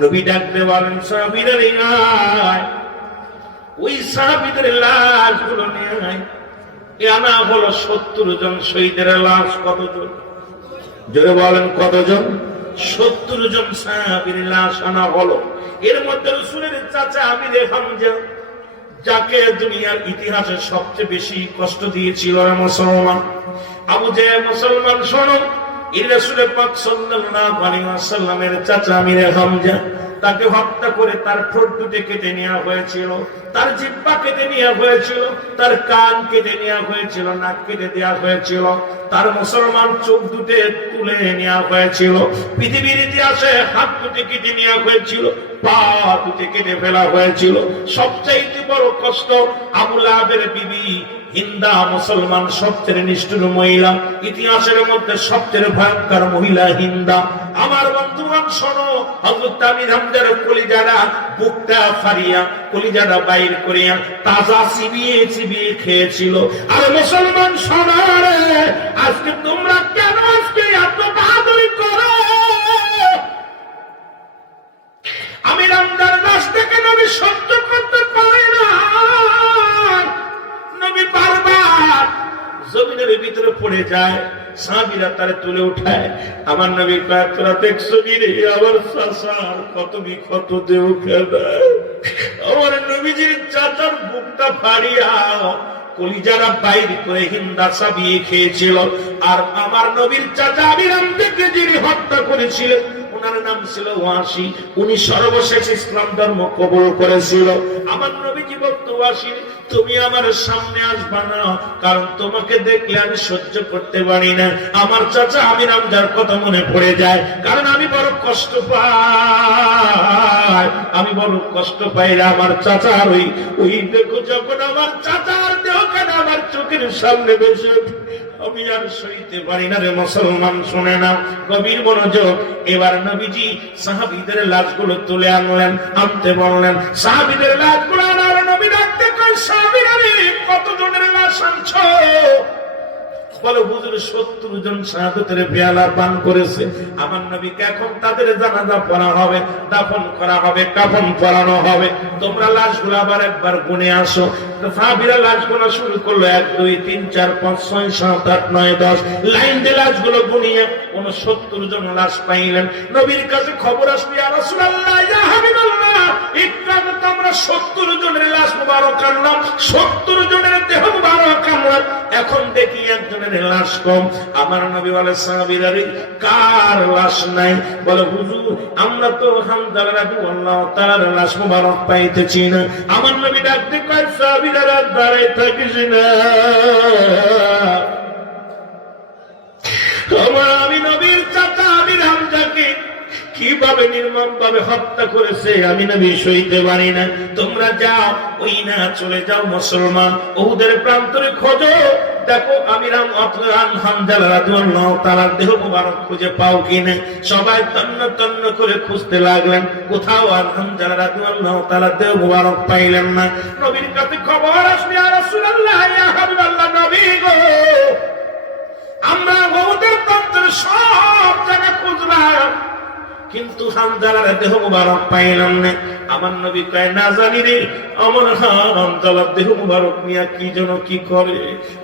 নবী ডাকতে বলেন সাহাবীরা রে আয় ওই সাহাবীদের লাশগুলো নিয়ে আয় এ আনা হলো 70 জন শহীদের লাশ কতজন জোরে বলেন কতজন 70 জন সাহাবীর লাশ আনা হলো এর মধ্যে রাসূলের চাচা আমির হামজা যাকে দুনিয়ার ইতিহাসে সবচেয়ে বেশি কষ্ট দিয়েছিল মুসলমান আবু জাহেল মুসলমান শোনো এই রাসূলের পাক সাল্লাল্লাহু আলাইহি ওয়াসাল্লামের চাচা আমির হামজা তাকে হত্যা করে তার ঠোঁট দুটো কেটে নেওয়া হয়েছিল তার জিহ্বা কেটে নেওয়া হয়েছিল তার কান কেটে নেওয়া হয়েছিল নাক কেটে দেওয়া হয়েছিল তার মুসলমান চোখ দুটো তুলে নেওয়া হয়েছিল পৃথিবীর ইতিহাসে হাত দুটো কেটে নেওয়া হয়েছিল পা দুটো কেটে ফেলা হয়েছিল সবচাইতে বড় কষ্ট আবু লাহাবের বিবি হিন্দা মুসলমান সবচেয়ে নিষ্ঠুর মহিলা ইতিহাসের মধ্যে সবচেয়ে ভয়ঙ্কর মহিলা হিন্দা আমার বন্ধুগণ শোনো হযরত আমির হামজার কলিজাটা বুকটা ফাড়িয়া কলিজাটা বাইর করিয়া তাজা চিবিয়ে চিবিয়ে খেয়েছিল আর মুসলমান শোনো রে আজকে তোমরা কেন আজকে এত বাহাদুরি করো আমির হামজার লাশ থেকে নবী সহ্য করতে পারে না নবী বারবার জমিনের ভিতরে পড়ে যায় সাহাবীরা তারে তুলে উঠায় আমার নবী কয় তোরা দেখছো কি রে আমার চাচার কত বিক্ষত দেহ খেলা আমার নবীজির চাচার বুকটা ফাড়িয়া কলিজারা বাইর করে হিন্দা চাবিয়ে খেয়েছিল আর আমার নবীর চাচা আমির হামজাকে যিনি হত্যা করেছিলেন ওনার নাম ছিল ওয়াসি উনি সর্বশেষ ইসলাম ধর্ম কবুল করেছিল আমার নবীজি বলতো ওয়াসি তুমি আমার সামনে আসবা না কারণ তোমাকে দেখলে আমি সহ্য করতে পারি না আমার চাচা আমির হামজার কথা মনে পড়ে যায় কারণ আমি বড় কষ্ট পাই আমার চাচার ওই দেখো যখন আমার চাচার দেহখানা আমার চোখের সামনে বসে আমি আর সইতে পারি না রে মুসলমান শুনে না গভীর মনোযোগ এবার নবীজি সাহাবীদের লাশগুলো তুলে আনতে বললেন সাহাবীদের লাশগুলো আনার নবী ডাকতে কই সাহাবীরা রে কত জনের লাশ আনছো বলে হুজুর 70 জন শাহাদাতের পেয়ালা পান করেছে আমার নবীকে এখন তাদের জানাজা পড়া হবে দাফন করা হবে কাফন পরানো হবে তোমরা লাশগুলো আবার একবার গুনে আসো সাহাবীরা লাশগুলো শুরু করলো 1 2 3 4 5 6 7 8 9 10 লাইন দিয়ে লাশগুলো গুনিয়ে কোন 70 জন লাশ পাইলেন নবীর কাছে খবর আসলো ইয়া রাসূলুল্লাহ ইয়া হাবিবাল্লাহ একটু আমরা 70 জনের লাশ মুবারক আনলাম 70 জনের দেহ এখন দেখি একজনের লাশ কম। আমার নবী বলে সাহাবীরা রে কার লাশ নাই? বলে হুজুর আমরা তো হামজালা রাদিয়াল্লাহু তাআলার লাশ মুবারক পাইতেছি না। আমার নবী ডাকতে কয় সাহাবীরা দাঁড়ায় থাকিস না। আমি নবীর চাচা আমির হামজাকে কিভাবে নির্মম ভাবে হত্যা করেছে আমি নবী সইতে পারি না। তোমরা যাও ওই না চলে যাও মুসলমান উহুদের প্রান্তরে খোঁজো, দেখো আমির হামজালা রাদিয়াল্লাহু তাআলার দেহ মুবারক খুঁজে পাও কিনা। সবাই তন্ন তন্ন করে খুঁজতে লাগলেন, কোথাও আর হামজালা রাদিয়াল্লাহু তাআলার দেহ মুবারক পাইলেন না। নবীর কাছে খবর আসলে ইয়া রাসূলুল্লাহ ইয়া হাবিবাল্লাহ নবী গো আমরা উহুদের প্রান্তরে সব জায়গা খুঁজলাম কিন্তু হামজালার দেহ মুবারক পাইলাম না। আমার নবী কয় না জানি রে আমার হামজালার দেহ মুবারক নিয়ে কি যেন কি করে।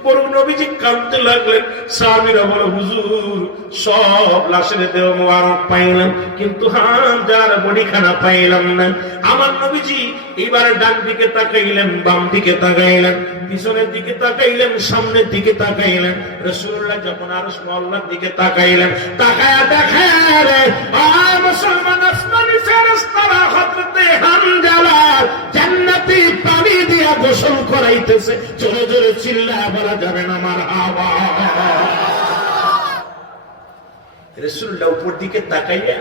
বড় নবীজি কাঁদতে লাগলেন। সাহাবীরা বলে হুজুর সব লাশের দেহ মুবারক পাইলাম কিন্তু হামজালার বডিখানা পাইলাম না। আমার নবীজি এবারে ডান দিকে তাকাইলেন, বাম দিকে তাকাইলেন, পিছনের দিকে তাকাইলেন, সামনের দিকে তাকাইলেন। রাসূলুল্লাহ যখন আরশ মহল্লার দিকে তাকাইলেন, তাকায়া দেখায় রে মুসলমান আসমানি ফেরেশতারা হযরতে হামজালার জান্নাতি পানি দিয়া গোসল করাইতেছে। জোরে জোরে চিল্লায়া বলা যাবে না মারহাবা। রাসূলুল্লাহ উপর দিকে তাকাইয়া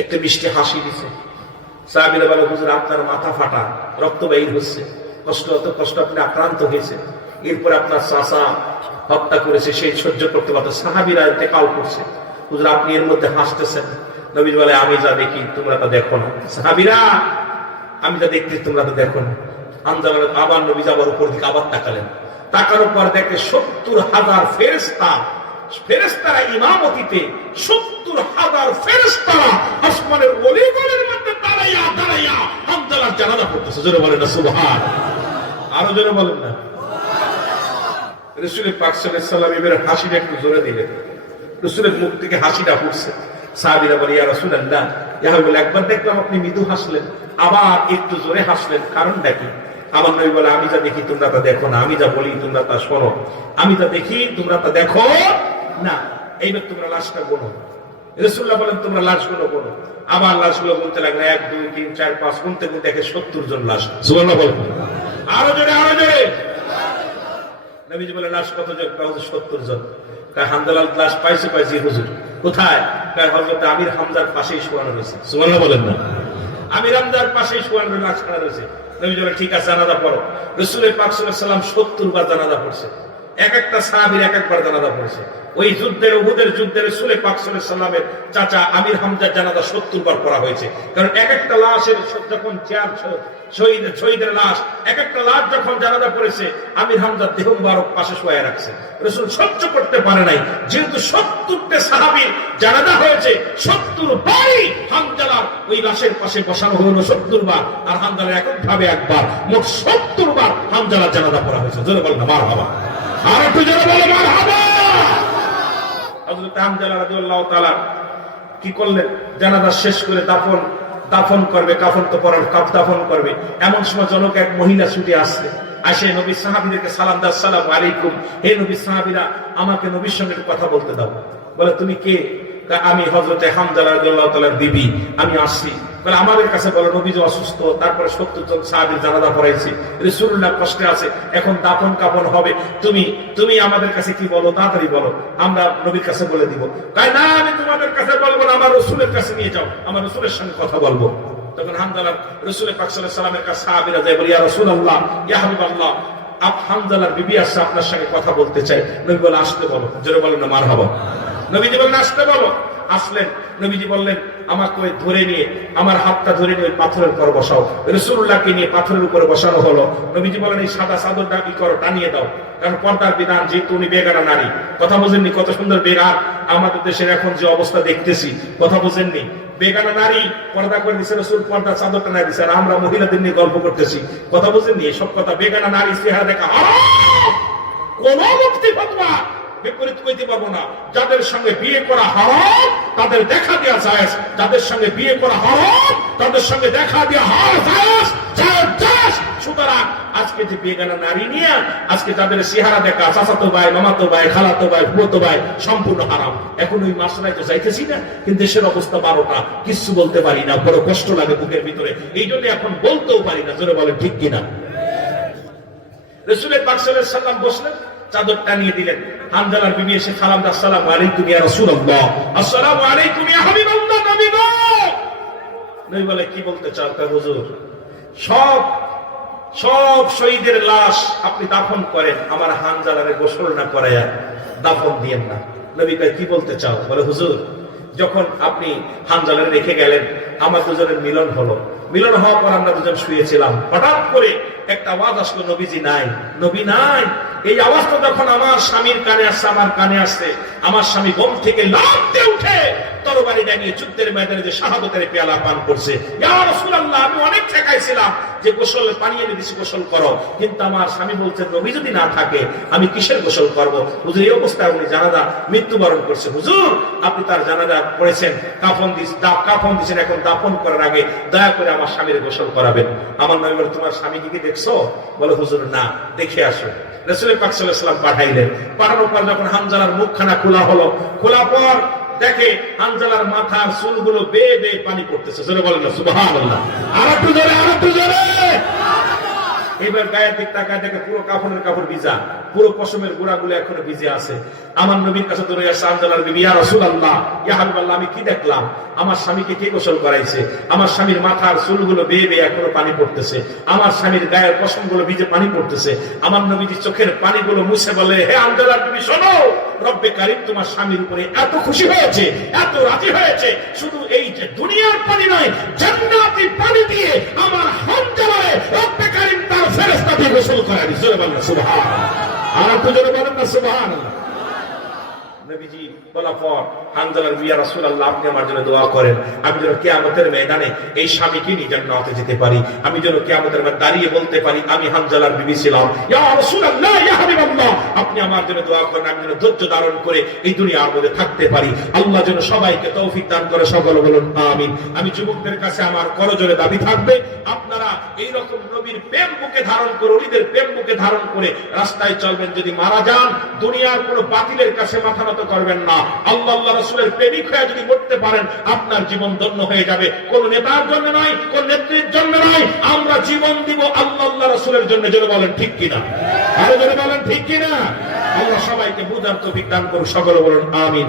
একটা মিষ্টি হাসি দিছে। সাহাবীরা বলে হুজুর আপনার মাথা ফাটা, রক্ত বাইর হচ্ছে, কষ্ট অত কষ্ট আপনি আক্রান্ত হয়েছে, এরপর আপনার চাচা হত্যা করেছে সেই সহ্য করতে পারতো। সাহাবীরা ইন্তেকাল করছে, হুজুর আপনি এর মধ্যে হাসতেছেন। নবী বলে আমি যা দেখি তোমরা তা দেখো না। সাহাবীরা আমি যা দেখছি তোমরা তো দেখো না। আবার নবী আবার উপর দিকে আবার তাকালেন, তাকানোর পর দেখে ৭০,০০০ ফেরেশতা, ফেরেশতারা ইমামতিতে ৭০,০০০ ফেরেশতারা আসমানের অলিগলির মধ্যে দাঁড়াইয়া দাঁড়াইয়া হামজালার জানাজা পড়তেছে। জোরে বলেন না সুবহান। আরো জোরে বলেন না। রাসূল পাক সাল্লাল্লাহু আলাইহি ওয়াসাল্লাম এর হাসিটা একটু জোরে দিলেন। রাসূলের মুখ থেকে হাসিটা ফুটছে। সাহাবীরা বলে ইয়া রাসূলুল্লাহ ইয়া বলে একবার দেখলাম আপনি মৃদু হাসলেন, আবার একটু জোরে হাসলেন, কারণটা কি? আমার নবী বলে আমি যা দেখি তোমরা তা দেখো না, আমি যা বলি তোমরা তা শোনো। আমি যা দেখি তোমরা তা দেখো না। এইবার তোমরা লাশটা গোনো। রাসূলুল্লাহ বলেন তোমরা লাশগুলো গোনো। আবার লাশগুলো গুনতে লাগলো ১ ২ ৩ ৪ ৫ গুনতে গুনতে দেখে ৭০ জন লাশ। সুবহানাল্লাহ বলেন। আরো জোরে আরো জোরে। নবীজি বলে লাশ কতজন? ৭০ জন। হামজালার লাশ পাইছি হুজুর। কোথায়? হযরত আমির হামজার পাশেই শোয়ানো রয়েছে। সুবহানাল্লাহ বলেন না। আমির হামজার পাশেই শোয়ানো লাশ খাড়া রয়েছে। নবী বলে ঠিক আছে জানাজা পড়ো। রাসূল পাক সাল্লাল্লাহু আলাইহি ওয়াসাল্লাম ৭০ বার জানাজা পড়ছে। এক একটা সাহাবীর এক একবার জানাজা পড়ছে। ওই যুদ্ধের উহুদের যুদ্ধের রাসূল পাক সাল্লাল্লাহু আলাইহি ওয়াসাল্লামের চাচা আমির হামজার জানাজা ৭০ বার পড়া হয়েছে। কারণ এক একটা লাশের যখন শহীদের লাশ, এক একটা লাশ যখন জানাজা পড়েছে আমির হামজার দেহ মুবারক পাশে শোয়া রাখছে। রাসূল সহ্য করতে পারে নাই, যেহেতু ৭০টা সাহাবীর জানাজা হয়েছে ৭০ বারই হামজালার ওই লাশের পাশে বসানো হলো ৭০ বার, আর হামজালার এককভাবে একবার, মোট ৭০ বার হামজালার জানাজা পড়া হয়েছে। জোরে বলেন না মারহাবা। আর একটু জোরে বলো মারহাবা। হযরত হামজালা রাদিয়াল্লাহু তাআলা কি করলেন? জানাজা শেষ করে দাফন করবে, কাফন তো পরার দাফন করবে। এমন সময় জনক এক মহিলা ছুটে আসছে, আসে নবী সাহাবীদেরকে সালাম দাও, আসসালামু আলাইকুম, হে নবী সাহাবীরা আমাকে নবীর সঙ্গে একটু কথা বলতে দাও। বলে তুমি কে? আমি হযরতে হামজালা রাদিয়াল্লাহু তাআলার বিবি, আমি আসছি। বলে আমাদের কাছে বলো নবী যে অসুস্থ, তারপরে ৭০ জন সাহাবীর জানাজা পড়াইছি, রাসূলুল্লাহ কষ্টে আছে, এখন দাফন কাফন হবে, তুমি আমাদের কাছে কি বলো, তাড়াতাড়ি বলো, আমরা নবীর কাছে বলে দিব। কয় না আমি তোমাদের কাছে বলবো না, আমার রাসূলের কাছে নিয়ে যাও, আমার রাসূলের সঙ্গে কথা বলবো। তখন হামজালা রাসূল পাক সাল্লাল্লাহু আলাইহি ওয়াসাল্লামের কাছে সাহাবীরা যায়, বলে ইয়া রাসূলুল্লাহ ইয়া হাবিবাল্লাহ হামজালার বিবি আসছে, আপনার সঙ্গে কথা বলতে চাই। নবী বলে আসতে বলো। জোরে বলেন না মারহাবা। নবীজি বললেন আসতে বলো। আসলেন। নবীজি বললেন আমাকে ধরে নিয়ে, আমার হাতটা ধরে নিয়ে পাথরের উপর বসাও। রাসূলুল্লাহকে নিয়ে পাথরের উপরে বসানো হলো। নবীজি বলেন এই সাদা চাদরটা কি করো, টানিয়ে দাও, কারণ পর্দার বিধান, যেহেতু উনি বেগানা নারী। কথা বোঝেননি? কত সুন্দর বেগান আমাদের দেশের এখন যে অবস্থা দেখতেছি, কথা বোঝেননি? বেগানা নারী পর্দা করে দিচ্ছে, রাসূল পর্দা চাদরটা না দিচ্ছে, আর আমরা মহিলাদের নিয়ে গল্প করতেছি। কথা বোঝেননি? এসব কথা বেগানা নারী চেহারা দেখা কোন মুক্তি ফতোয়া বিপরীত কইতে পারবো না। যাদের সঙ্গে বিয়ে করা হারাম তাদের দেখা দেওয়া জায়েজ, যাদের সঙ্গে বিয়ে করা হারাম তাদের সঙ্গে দেখা দেওয়া জায়েজ। সুতরাং আজকে যে বেগানা নারী নিয়ে আজকে তাদের চেহারা দেখা, চাচাতো ভাই, মামাতো ভাই, খালাতো ভাই, ফুফাতো ভাই, সম্পূর্ণ হারাম। এখন ওই মাসরায় তো যাইতেছি না, কিন্তু দেশের অবস্থা 12টা, কিচ্ছু বলতে পারি না, বড় কষ্ট লাগে বুকের ভিতরে, এই জন্য এখন বলতেও পারি না। জোরে বলেন ঠিক কিনা? রাসূল পাক সাল্লাল্লাহু আলাইহি ওয়াসাল্লাম বসলেন, চাদর টানিয়ে দিলেন। হানজালার বিবি এসে সালাম দাও, আসসালামু আলাইকুম ইয়া রাসূলুল্লাহ, আসসালামু আলাইকুম ইয়া হাবিবাল্লাহ, নবী গো। নবী বলে, কি বলতে চাও? তা হুজুর, সব শহীদের লাশ আপনি দাফন করেন, আমার হানজালারে গোসল না করায়া দাফন দিয়েন না। নবী কয়, কি বলতে চাও? বলে, হুজুর, যখন আপনি হানজালারে রেখে গেলেন, আমার দুজনের মিলন হলো। মিলন হওয়ার পর আমরা দুজন শুয়েছিলাম, হঠাৎ করে একটা আওয়াজ আসলো, নবীজি নাই, নবী নাই। এই আওয়াজটা যখন আমার স্বামীর কানে আসছে, আমার কানে আসছে, আমার স্বামী ঘুম থেকে লাফ দিয়ে উঠে তরবারি দাঁড়িয়ে যুদ্ধের ময়দানে যে শাহাদাতের পেয়ালা পান করছে। ইয়া রাসূলুল্লাহ, আমি অনেক ঠেকাইছিলাম যে গোসল পানি এনে দিছি, গোসল করো, কিন্তু আমার স্বামী বলছে নবী যদি না থাকে আমি কিসের গোসল করব? হুজুর, এই অবস্থায় উনি জানাজা মৃত্যুবরণ করছে। হুজুর, আপনি তার জানাজা পড়েছেন, কাফন দিয়েছেন, এখন দাফন করার আগে দয়া করে আমার স্বামীর গোসল করাবেন। আমার নবী বলে, তোমার স্বামীকে কি দেখছো? বলে, হুজুর না, দেখে আসো। রাসূল পাক সাল্লাল্লাহু আলাইহি ওয়াসাল্লাম পাঠাইলেন। পাঠানোর পর যখন হানজালার মুখখানা খোলা হলো, খোলা পর দেখে হানজালার মাথার চুলগুলো বেয়ে বেয়ে পানি পড়তেছে। জোরে বলেন না সুবহানাল্লাহ। আর একটু জোরে, আর একটু জোরে। এবার গায়ের দিক তাকায় দেখে পুরো কাফনের কাপড় ভিজা, পুরো পশমের গোড়াগুলো এখনো ভিজে আছে। আমার নবীর কাছে দৌড়ে আসে হানজালার বিবি, ইয়া রাসূলুল্লাহ, ইয়া হাবিবাল্লাহ, আমি কি দেখলাম? আমার স্বামীকে কে গোসল করাইছে? আমার স্বামীর মাথার চুলগুলো বেয়ে বেয়ে এখনো পানি পড়তেছে, আমার স্বামীর গায়ের পশমগুলো ভিজে পানি পড়তেছে। আমার নবীজি চোখের পানিগুলো মুছে বলে, হে হানজালার বিবি, শোনো, রব্বে কারীম তোমার স্বামীর উপরে এত খুশি হয়েছে, এত রাজি হয়েছে, শুধু এই যে দুনিয়ার পানি নয়, জান্নাতি পানি দিয়ে আমার হানজালারে রব্বে কারীম তার ফেরেশতা দিয়ে গোসল করাবে। জোরে বলেন সুবহানাল্লাহ। আর একটু জোরে বলেন না সুবহানাল্লাহ। নবীজি বলার পর হানজালার বিবি, ইয়া রাসূলুল্লাহ, আপনি আমার জন্য দোয়া করেন, আমি যেন কিয়ামতের ময়দানে এই স্বামীকে নিয়ে জান্নাতে যেতে পারি, আমি যেন কিয়ামতের ময়দানে দাঁড়িয়ে বলতে পারি আমি হানজালার বিবি ছিলাম। ইয়া রাসূলুল্লাহ, ইয়া হাবিবাল্লাহ, আপনি আমার জন্য দোয়া করেন, আমি যেন ধৈর্য ধারণ করে এই দুনিয়ার মধ্যে থাকতে পারি। আল্লাহ যেন সবাইকে তৌফিক দান করে, সকলে বলুন আমিন। আমি যুবকদের কাছে আমার করজোরে দাবি থাকবে, আপনারা এই রকম নবীর প্রেম বুকে ধারণ করে, ওলিদের প্রেম বুকে ধারণ করে রাস্তায় চলবেন। যদি মারা যান, দুনিয়ার কোনো বাতিলের কাছে মাথা নত করবেন না। আল্লাহ রাসূলের প্রেমিক হয়ে যদি মরতে পারেন, আপনার জীবন ধন্য হয়ে যাবে। কোন নেতার জন্য নয়, কোন নেত্রীর জন্য নয়, আমরা জীবন দিব আল্লাহ রাসূলের জন্য। জোরে বলেন ঠিক কিনা? আরো জোরে বলেন ঠিক কিনা? আল্লাহ সবাইকে বুঝার তৌফিক দান করুন, সকলে বলুন আমিন।